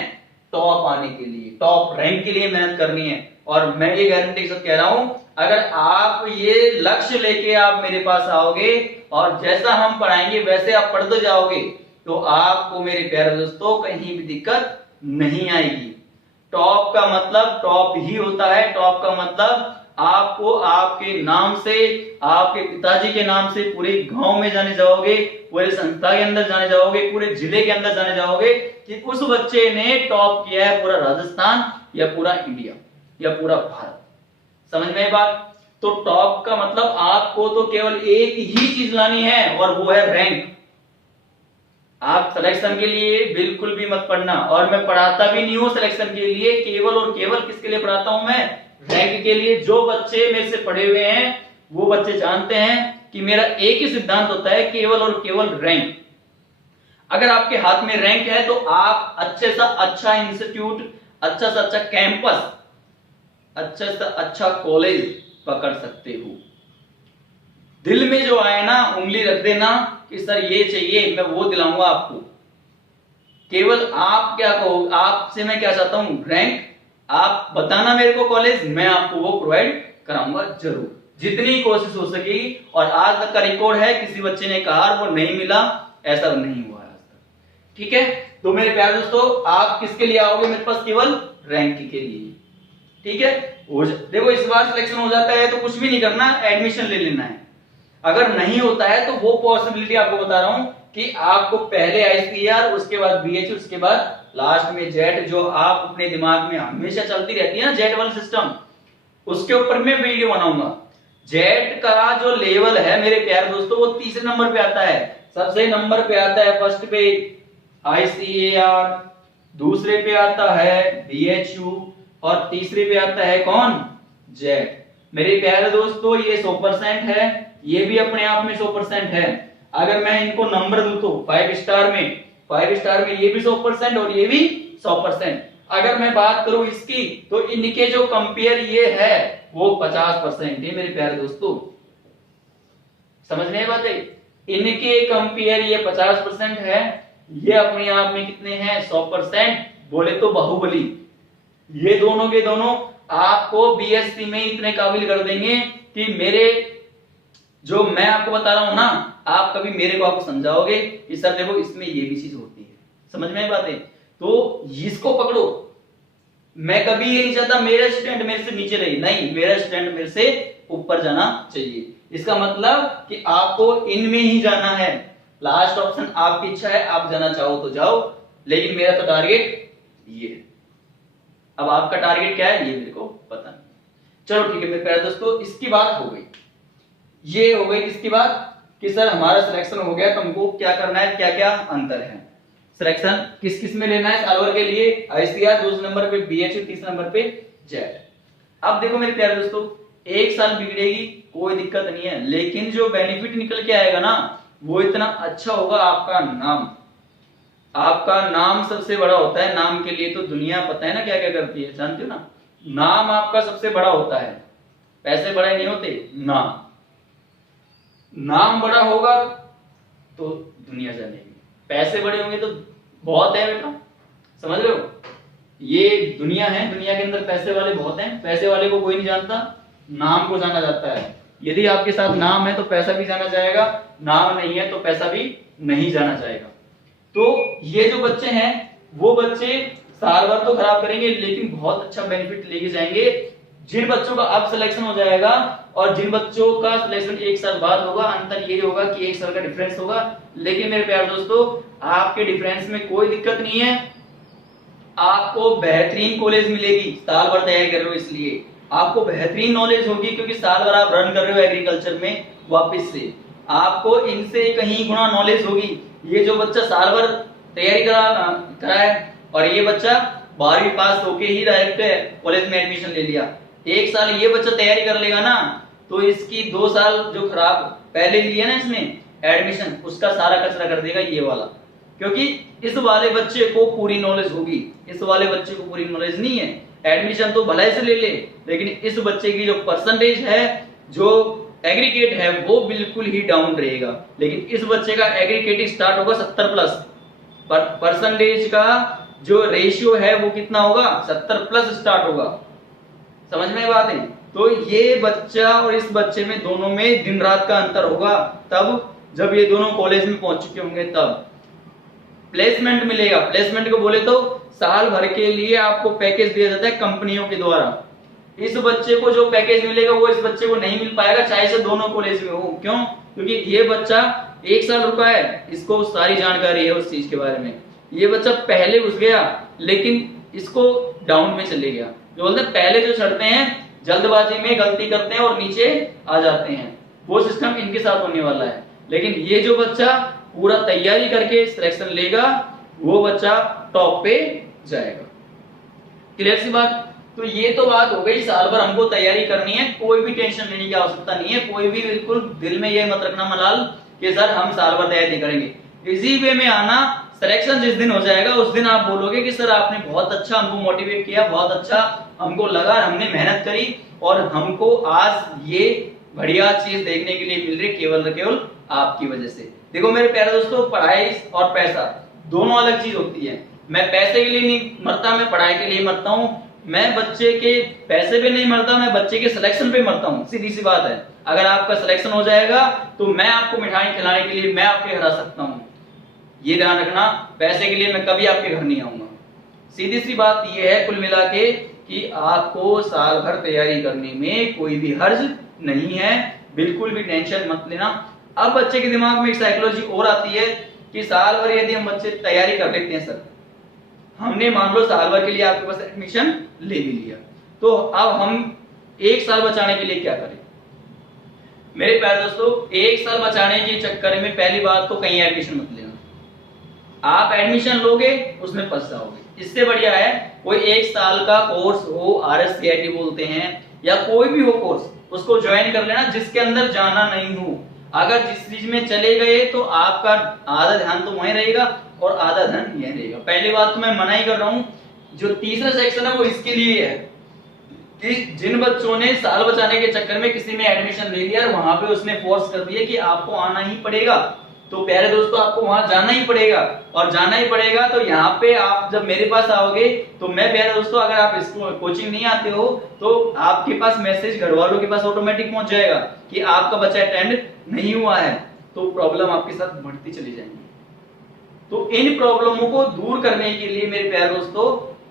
टॉप आने के लिए, टॉप रैंक के लिए मेहनत करनी है। और मैं ये गारंटी के साथ कह रहा हूं, अगर आप ये लक्ष्य लेके आप मेरे पास आओगे और जैसा हम पढ़ाएंगे वैसे आप पढ़ते जाओगे, तो आपको मेरे प्यारे दोस्तों कहीं भी दिक्कत नहीं आएगी। टॉप का मतलब टॉप ही होता है। टॉप का मतलब आपको आपके नाम से, आपके पिताजी के नाम से पूरे गांव में जाने जाओगे, पूरे संस्था के अंदर जाने जाओगे, पूरे जिले के अंदर जाने जाओगे कि उस बच्चे ने टॉप किया है पूरा राजस्थान या पूरा इंडिया या पूरा भारत। समझ में बात? तो टॉप का मतलब आपको तो केवल एक ही चीज लानी है और वो है रैंक। आप सिलेक्शन के लिए बिल्कुल भी मत पढ़ना, और मैं पढ़ाता भी नहीं हूं सिलेक्शन के लिए, केवल और केवल किसके लिए पढ़ाता हूं मैं? रैंक के लिए। जो बच्चे मेरे से पढ़े हुए हैं वो बच्चे जानते हैं कि मेरा एक ही सिद्धांत होता है, केवल और केवल रैंक। अगर आपके हाथ में रैंक है तो आप अच्छे से अच्छा इंस्टीट्यूट, अच्छा से अच्छा कैंपस, अच्छा से अच्छा कॉलेज पकड़ सकते हो। दिल में जो आए ना उंगली रख देना कि सर ये चाहिए, मैं वो दिलाऊंगा आपको। केवल आप क्या कहो, आपसे मैं क्या चाहता हूं? रैंक। आप बताना मेरे को कॉलेज, मैं आपको वो प्रोवाइड कराऊंगा जरूर, जितनी कोशिश हो सकेगी। और आज तक का रिकॉर्ड है, किसी बच्चे ने कहा वो नहीं मिला, ऐसा नहीं हुआ आज तक। ठीक है? तो मेरे प्यारे दोस्तों, आप किसके लिए आओगे मेरे पास? केवल रैंक के लिए। ठीक है? देखो इस बार सिलेक्शन हो जाता है तो कुछ भी नहीं करना, एडमिशन ले लेना है। अगर नहीं होता है तो वो पॉसिबिलिटी आपको बता रहा हूं कि आपको पहले ICAR, उसके बाद BHU, उसके बाद लास्ट में जेट, जो आप अपने दिमाग में हमेशा चलती रहती है ना जेट वाला सिस्टम, उसके ऊपर मैं वीडियो बनाऊंगा। जेट का जो लेवल है मेरे प्यारे दोस्तों, वो तीसरे नंबर पे आता है। सबसे नंबर पे आता है फर्स्ट पे ICAR, दूसरे पे आता है BHU और तीसरे पे आता है कौन? जेट। मेरे प्यारे दोस्तों, ये 100% है, ये भी अपने आप में 100% है। अगर मैं इनको नंबर दूं तो 5 स्टार में ये भी 100% और ये भी 100%। अगर मैं बात करूं इसकी, तो इनके जो कंपेयर ये है वो 50% है मेरे प्यारे दोस्तों। समझ में बात है? इनके कंपेयर ये 50% है, ये अपने आप में कितने हैं? 100%। बोले तो बाहुबली। ये दोनों के दोनों आपको BSc में इतने काबिल कर देंगे कि मेरे जो मैं आपको बता रहा हूं ना, आप कभी मेरे को आपको समझाओगे कि सर देखो इसमें ये भी चीज होती है। समझ में बात है? तो इसको पकड़ो। मैं कभी ये नहीं चाहता मेरा स्टूडेंट मेरे से नीचे रहे, नहीं, मेरा स्टूडेंट मेरे से ऊपर जाना चाहिए। इसका मतलब कि आपको इनमें ही जाना है। लास्ट ऑप्शन आपकी इच्छा है, आप जाना चाहो तो जाओ, लेकिन मेरा तो टारगेट ये है। अब आपका टारगेट क्या है ये मेरे को पता नहीं। चलो ठीक है मेरे प्यारे दोस्तों, इसकी बात हो गई। ये हो गई किसकी बात? कि सर हमारा सिलेक्शन हो गया, तुमको क्या करना है, क्या क्या अंतर है। सिलेक्शन किस किस में लेना है साल भर के लिए? ICAR, दूसरे नंबर पे BHU, तीसरे नंबर पे जेट। अब देखो मेरे प्यारे दोस्तों, एक साल बिगड़ेगी कोई दिक्कत नहीं है, लेकिन जो बेनिफिट निकल के आएगा ना वो इतना अच्छा होगा। आपका नाम, आपका नाम सबसे बड़ा होता है। नाम के लिए तो दुनिया पता है ना क्या क्या करती है, जानते हो ना? नाम आपका सबसे बड़ा होता है, पैसे बड़े नहीं होते, नाम बड़ा होगा तो दुनिया जानेगी। पैसे बड़े होंगे तो बहुत है बेटा, समझ रहे हो? ये दुनिया है, दुनिया के अंदर पैसे वाले बहुत हैं, पैसे वाले को कोई नहीं जानता, नाम को जाना जाता है। यदि आपके साथ नाम है तो पैसा भी जाना जाएगा, नाम नहीं है तो पैसा भी नहीं जाना जाएगा। तो ये जो बच्चे हैं वो बच्चे साल भर तो खराब करेंगे लेकिन बहुत अच्छा बेनिफिट लेके जाएंगे। जिन बच्चों का अब सिलेक्शन हो जाएगा और जिन बच्चों का सिलेक्शन 1 साल बाद होगा, अंतर ये होगा कि 1 साल का डिफरेंस होगा। लेकिन मेरे प्यारे दोस्तों, आपके डिफरेंस में कोई दिक्कत नहीं है, आपको बेहतरीन कॉलेज मिलेगी। साल भर तैयारी कर रहे हो इसलिए आपको बेहतरीन नॉलेज होगी, क्योंकि साल भर आप रन कर रहे हो एग्रीकल्चर में, वापस से आपको इनसे कहीं गुना नॉलेज होगी। ये जो बच्चा साल भर तैयारी करा है और ये बच्चा 12वीं पास होके ही डायरेक्ट कॉलेज में एडमिशन ले लिया, 1 साल ये बच्चा तैयारी कर लेगा ना, तो इसकी 2 साल जो खराब पहले लिया ना इसने एडमिशन, उसका सारा कचरा कर देगा ये वाला। क्योंकि इस वाले बच्चे को पूरी नॉलेज होगी, इस वाले बच्चे को पूरी नॉलेज नहीं है। एडमिशन तो भलाई से ले ले, लेकिन इस बच्चे की जो परसेंटेज है, जो एग्रीगेट है, वो बिल्कुल ही डाउन रहेगा। लेकिन इस बच्चे का एग्रीगेट स्टार्ट होगा 70 प्लस, पर परसेंटेज का जो रेशियो है वो कितना होगा, 70 प्लस स्टार्ट होगा। समझ में बात है? तो ये बच्चा और इस बच्चे में दोनों में दिन रात का अंतर होगा, तब जब ये दोनों कॉलेज में पहुंच चुके होंगे तब प्लेसमेंट मिलेगा। प्लेसमेंट को बोले तो साल भर के लिए आपको पैकेज दिया जाता है कंपनियों के द्वारा। इस बच्चे को जो पैकेज मिलेगा वो इस बच्चे को नहीं मिल पाएगा, चाहे से दोनों कॉलेज में हो। क्यों? क्योंकि ये बच्चा 1 साल रुका है, इसको सारी जानकारी है उस चीज के बारे में। ये बच्चा पहले घुस गया लेकिन इसको डाउन में चले गया। जो बोलते हैं पहले जो चढ़ते हैं जल्दबाजी में गलती करते हैं और नीचे आ जाते हैं, वो सिस्टम इनके साथ होने वाला है। लेकिन ये जो बच्चा पूरा तैयारी करके सिलेक्शन लेगा, वो बच्चा टॉप पे जाएगा। क्लियर सी बात? तो ये तो बात हो गई, साल भर हमको तैयारी करनी है, कोई भी टेंशन लेने की आवश्यकता नहीं है। कोई भी बिल्कुल दिल में ये मत रखना मलाल कि सर हम साल भर तैयारी करेंगे। इजी वे में आना, सिलेक्शन जिस दिन हो जाएगा उस दिन आप बोलोगे कि सर आपने बहुत अच्छा हमको मोटिवेट किया, बहुत अच्छा हमको लगा, हमने मेहनत करी और हमको आज ये बढ़िया चीज देखने के लिए मिल रही केवल आपकी वजह से। देखो मेरे प्यारे दोस्तों, पढ़ाई और पैसा दोनों अलग चीज होती है। मैं पैसे के लिए नहीं मरता, मैं पढ़ाई के लिए मरता हूँ। मैं बच्चे के पैसे पे नहीं मरता, मैं बच्चे के सिलेक्शन पे मरता हूँ। सीधी सी बात है, अगर आपका सिलेक्शन हो जाएगा तो मैं आपको मिठाई खिलाने के लिए मैं आपके घर आ सकता हूँ। ये ध्यान रखना, पैसे के लिए मैं कभी आपके घर नहीं आऊंगा। सीधी सी बात ये है कुल मिला के कि आपको साल भर तैयारी करने में कोई भी हर्ज नहीं है, बिल्कुल भी टेंशन मत लेना। अब बच्चे के दिमाग में एक साइकोलॉजी और आती है कि साल भर यदि हम बच्चे तैयारी कर लेते हैं, सर हमने मान लो साल भर के लिए आपके पास एडमिशन ले भी लिया, तो अब हम 1 साल बचाने के लिए क्या करें? मेरे प्यारे दोस्तों, 1 साल बचाने के चक्कर में पहली बात तो कहीं एडमिशन मत लेना। आप एडमिशन लोगे उसमें फंस जाओगे। इससे बढ़िया है कोई 1 साल का कोर्स हो, RSCIT बोलते हैं, या कोई भी हो कोर्स, उसको ज्वाइन कर लेना जिसके अंदर जाना नहीं हो। अगर जिस चीज में चले गए तो आपका आधा ध्यान तो वहीं रहेगा और आधा ध्यान यहीं रहेगा। पहली बात तो मैं मना ही कर रहा हूं, जो तीसरा सेक्शन है वो इसके लिए है कि जिन बच्चों ने साल बचाने के चक्कर में किसी में एडमिशन ले लिया और वहां पे उसने फोर्स कर दिया कि आपको आना ही पड़ेगा, तो प्यारे दोस्तों आपको वहां जाना ही पड़ेगा। और जाना ही पड़ेगा तो यहाँ पे आप जब मेरे पास आओगे तो मैं, प्यारे दोस्तों, अगर आप इसको कोचिंग नहीं आते हो तो आपके पास मैसेज घर वालों के पास ऑटोमेटिक पहुंच जाएगा कि आपका बच्चा अटेंड नहीं हुआ है, तो प्रॉब्लम आपके साथ बढ़ती चली जाएंगी। तो इन प्रॉब्लमों को दूर करने के लिए मेरे प्यारे दोस्तों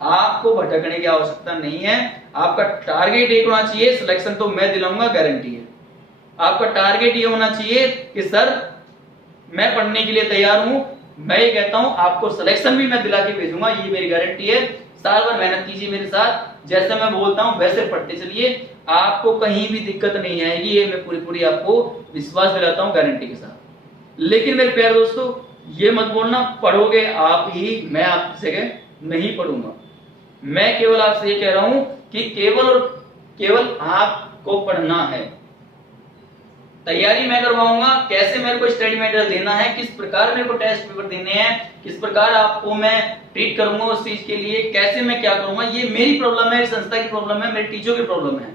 आपको भटकने की आवश्यकता नहीं है। आपका टारगेट एक होना चाहिए, सिलेक्शन तो मैं दिलाऊंगा, गारंटी है। आपका टारगेट ये होना चाहिए कि सर मैं पढ़ने के लिए तैयार हूं, मैं ये कहता हूं आपको सिलेक्शन भी मैं दिला के भेजूंगा, ये मेरी गारंटी है। साल भर मेहनत कीजिए मेरे साथ, जैसे मैं बोलता हूं वैसे पढ़ते चलिए, आपको कहीं भी दिक्कत नहीं आएगी, ये मैं पूरी आपको विश्वास दिलाता हूं गारंटी के साथ। लेकिन मेरे प्यारे दोस्तों ये मत बोलना पढ़ोगे आप ही, मैं आपकी जगह नहीं पढ़ूंगा। मैं केवल आपसे ये कह रहा हूं कि केवल और केवल आपको पढ़ना है, तैयारी मैं करवाऊंगा, कैसे मेरे को स्टडी मटेरियल देना है, किस प्रकार मेरे को टेस्ट पेपर देने हैं, किस प्रकार आपको मैं ट्रीट करूंगा उस चीज के लिए, कैसे मैं क्या करूंगा, ये मेरी प्रॉब्लम है, संस्था की प्रॉब्लम है, मेरे टीचर की प्रॉब्लम है।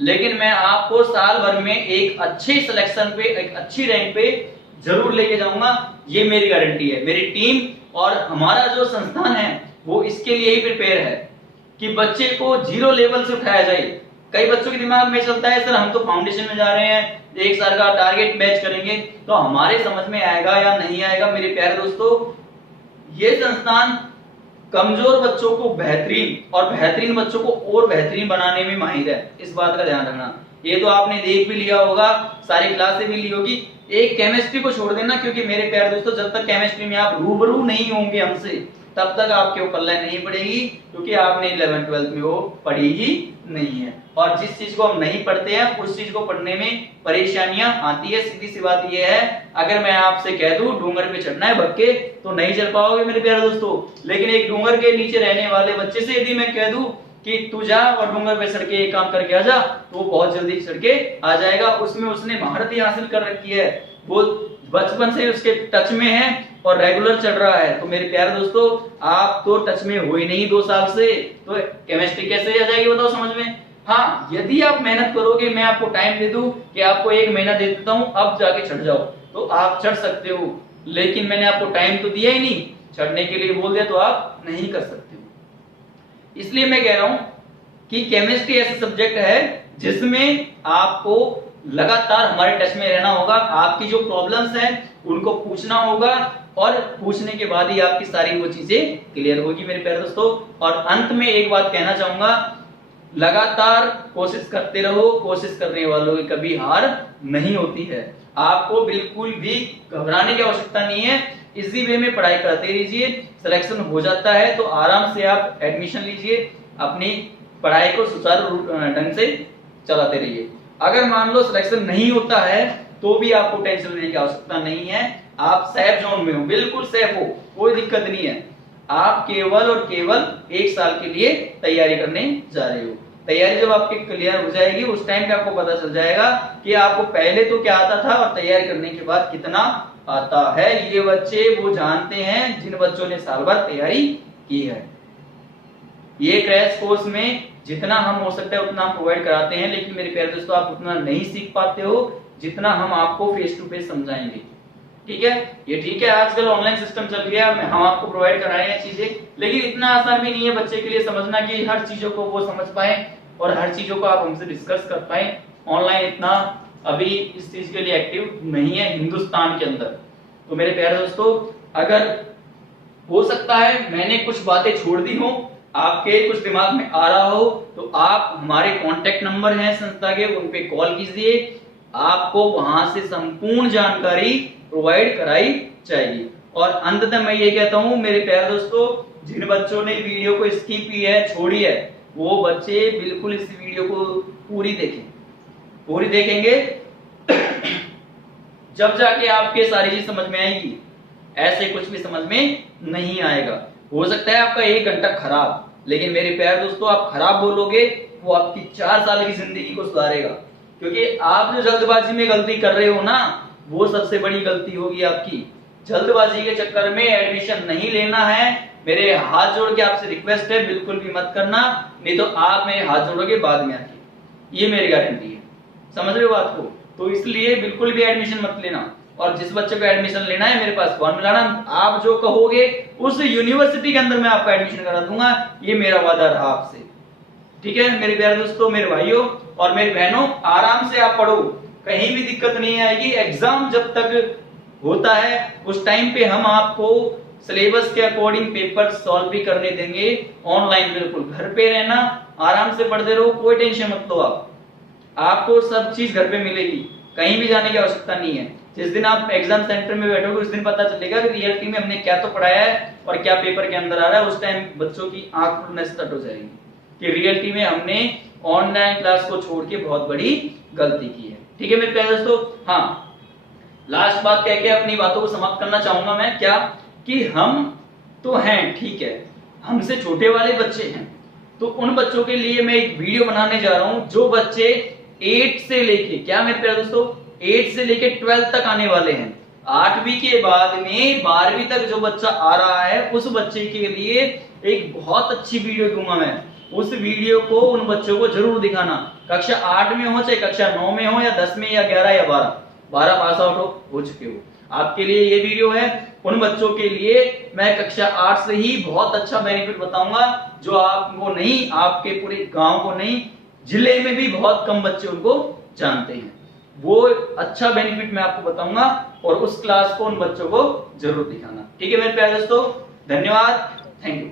लेकिन मैं आपको साल भर में एक अच्छे सिलेक्शन पे, एक अच्छी रैंक पे जरूर लेके जाऊंगा, ये मेरी गारंटी है। मेरी टीम और हमारा जो संस्थान है वो इसके लिए ही प्रिपेयर है कि बच्चे को 0 लेवल से उठाया जाए। कई बच्चों के दिमाग में चलता है सर हम तो फाउंडेशन में जा रहे हैं, 1 साल का टारगेट बैच करेंगे तो हमारे समझ में आएगा या नहीं आएगा। मेरे प्यारे दोस्तों, ये संस्थान कमजोर बच्चों को बेहतरीन और बेहतरीन बच्चों को और बेहतरीन बनाने में माहिर है, इस बात का ध्यान रखना। ये तो आपने देख भी लिया होगा, सारी क्लासें भी ली होगी। एक केमिस्ट्री को छोड़ देना, क्योंकि मेरे प्यारे दोस्तों जब तक केमिस्ट्री में आप रूबरू नहीं होंगे हमसे तब तक आपके ऊपर पल्ले नहीं पड़ेगी, क्योंकि आपने 11th 12th में वो पढ़ी ही नहीं है। और जिस चीज को हम नहीं पढ़ते हैं उस चीज को पढ़ने में परेशानियां आती है। सीधी सी बात ये है, अगर मैं आपसे कह दूं डूंगर पे चढ़ना है भक्के तो नहीं चढ़ पाओगे मेरे प्यारे दोस्तों। लेकिन एक डूंगर के नीचे रहने वाले बच्चे से यदि मैं कह दूं कि तू जा और डूंगर पे चढ़ के एक काम करके आ जा, तो वो बहुत जल्दी चढ़ के आ जाएगा। उसमें उसने महारत हासिल कर रखी है, वो बचपन से उसके टच में है और रेगुलर चढ़ रहा है। तो मेरे प्यारे दोस्तों, आप तो टच में हो ही नहीं 2 साल से, तो केमिस्ट्री कैसे आ जाएगी बताओ समझ में। हाँ, यदि आप मेहनत करोगे, मैं आपको टाइम दे दूं कि आपको 1 महीना दे देता हूं, अब जाके चढ़ जाओ, तो आप चढ़ सकते हो। लेकिन मैंने आपको टाइम तो दिया ही नहीं, चढ़ने के लिए बोल दिया तो आप नहीं कर सकते हो। इसलिए मैं कह रहा हूं कि केमिस्ट्री ऐसा सब्जेक्ट है जिसमें आपको लगातार हमारे टच में रहना होगा। आपकी जो प्रॉब्लम्स हैं उनको पूछना होगा और पूछने के बाद ही आपकी सारी वो चीजें क्लियर होगी मेरे प्यारे दोस्तों। और अंत में एक बात कहना चाहूंगा, लगातार कोशिश करते रहो, कोशिश करने वालों की कभी हार नहीं होती है। आपको बिल्कुल भी घबराने की आवश्यकता नहीं है, इसी वे में पढ़ाई करते रहिए। सिलेक्शन हो जाता है तो आराम से आप एडमिशन लीजिए, अपनी पढ़ाई को सुचारू ढंग से चलाते रहिए। अगर मान लो सिलेक्शन नहीं होता है तो भी आपको टेंशन लेने की आवश्यकता नहीं है, आप सेफ जोन में हो, बिल्कुल सेफ हो, कोई दिक्कत नहीं है। आप केवल और केवल 1 साल के लिए तैयारी करने जा रहे हो। तैयारी जब आपकी क्लियर हो जाएगी उस टाइम पे आपको पता चल जाएगा कि आपको पहले तो क्या आता था और तैयारी करने के बाद कितना आता है। ये बच्चे वो जानते हैं जिन बच्चों ने साल भर तैयारी की है। ये क्रैश कोर्स में जितना हम हो सकता है उतना हम प्रोवाइड कराते हैं, लेकिन मेरे प्यारे दोस्तों आप उतना नहीं सीख पाते हो जितना हम आपको फेस टू फेस समझाएंगे। ठीक है, ये ठीक है, आजकल ऑनलाइन सिस्टम चल गया, हम आपको प्रोवाइड करा रहे हैं चीजें, लेकिन इतना आसान भी नहीं है बच्चे के लिए समझना कि हर चीजों को वो समझ पाए और हर चीजों को आप हमसे डिस्कस कर पाए। ऑनलाइन इतना अभी इस चीज के लिए एक्टिव नहीं है हिंदुस्तान के अंदर। तो मेरे प्यारे दोस्तों, अगर हो सकता है मैंने कुछ बातें छोड़ दी हो, आपके कुछ दिमाग में आ रहा हो, तो आप हमारे कांटेक्ट नंबर हैं संस्था के, उन पे कॉल कीजिए, आपको वहां से संपूर्ण जानकारी प्रोवाइड कराई जाएगी। और अंततः मैं ये कहता हूं मेरे प्यारे दोस्तों, जिन बच्चों ने वीडियो को स्किप की है, छोड़ी है, वो बच्चे बिल्कुल इस वीडियो को पूरी देखें, पूरी देखेंगे जब जाके आपके सारी चीज समझ में आएगी। ऐसे कुछ भी समझ में नहीं आएगा। हो सकता है आपका 1 घंटा खराब, लेकिन मेरे प्यारे दोस्तों आप खराब बोलोगे वो आपकी 4 साल की जिंदगी को सुधारेगा। क्योंकि आप जो जल्दबाजी में गलती कर रहे हो ना, वो सबसे बड़ी गलती होगी आपकी। जल्दबाजी के चक्कर में एडमिशन नहीं लेना है। मेरे हाथ जोड़ के आपसे रिक्वेस्ट है, बिल्कुल भी मत करना, नहीं तो आप मेरे हाथ जोड़ोगे बाद में आके, ये मेरी गारंटी है। समझ रहे हो बात को? तो इसलिए बिल्कुल भी एडमिशन मत लेना। और जिस बच्चे को एडमिशन लेना है मेरे पास फॉर्म मिलाना, आप जो कहोगे उस यूनिवर्सिटी के अंदर मैं आपका एडमिशन करा दूंगा, ये मेरा वादा रहा आपसे। ठीक है मेरे प्यारे दोस्तों, मेरे भाइयों और मेरी बहनों, आराम से आप पढ़ो, कहीं भी दिक्कत नहीं आएगी। एग्जाम जब तक होता है उस टाइम पे हम आपको सिलेबस के अकॉर्डिंग पेपर सॉल्व भी करने देंगे ऑनलाइन। बिल्कुल घर पे रहना, आराम से पढ़ते रहो, कोई टेंशन मत लो। आपको सब चीज घर पे मिलेगी, कहीं भी जाने की आवश्यकता नहीं है। जिस दिन आप एग्जाम सेंटर में बैठोगे उस दिन पता चलेगा कि रियलिटी में हमने क्या तो पढ़ाया है और क्या पेपर के अंदर आ रहा है। उस टाइम बच्चों की आंख खुलना स्टार्ट हो जाएगी कि रियलिटी में हमने ऑनलाइन क्लास को छोड़ के बहुत बड़ी गलती की है। ठीक है मेरे प्यारे दोस्तों, हाँ लास्ट बात कह के अपनी बातों को समाप्त करना चाहूंगा मैं, क्या कि हम तो हैं, ठीक है, हमसे छोटे वाले बच्चे हैं, तो उन बच्चों के लिए मैं एक वीडियो बनाने जा रहा हूं जो बच्चे 8 से लेके, क्या मेरे प्यारे दोस्तों, 8 से लेके 12 तक आने वाले हैं। 8वीं के बाद में 12वीं तक जो बच्चा आ रहा है उस बच्चे के लिए एक बहुत अच्छी वीडियो दूंगा मैं। उस वीडियो को उन बच्चों को जरूर दिखाना, कक्षा 8 में हो चाहे कक्षा 9 में हो या 10 में या 11 या 12 पास आउट हो चुके हो, आपके लिए ये वीडियो है। उन बच्चों के लिए मैं कक्षा 8 से ही बहुत अच्छा बेनिफिट बताऊंगा, जो आपको नहीं, आपके पूरे गांव को नहीं, जिले में भी बहुत कम बच्चे उनको जानते हैं। वो अच्छा बेनिफिट मैं आपको बताऊंगा और उस क्लास को उन बच्चों को जरूर दिखाना। ठीक है मेरे प्यारे दोस्तों, धन्यवाद, थैंक यू।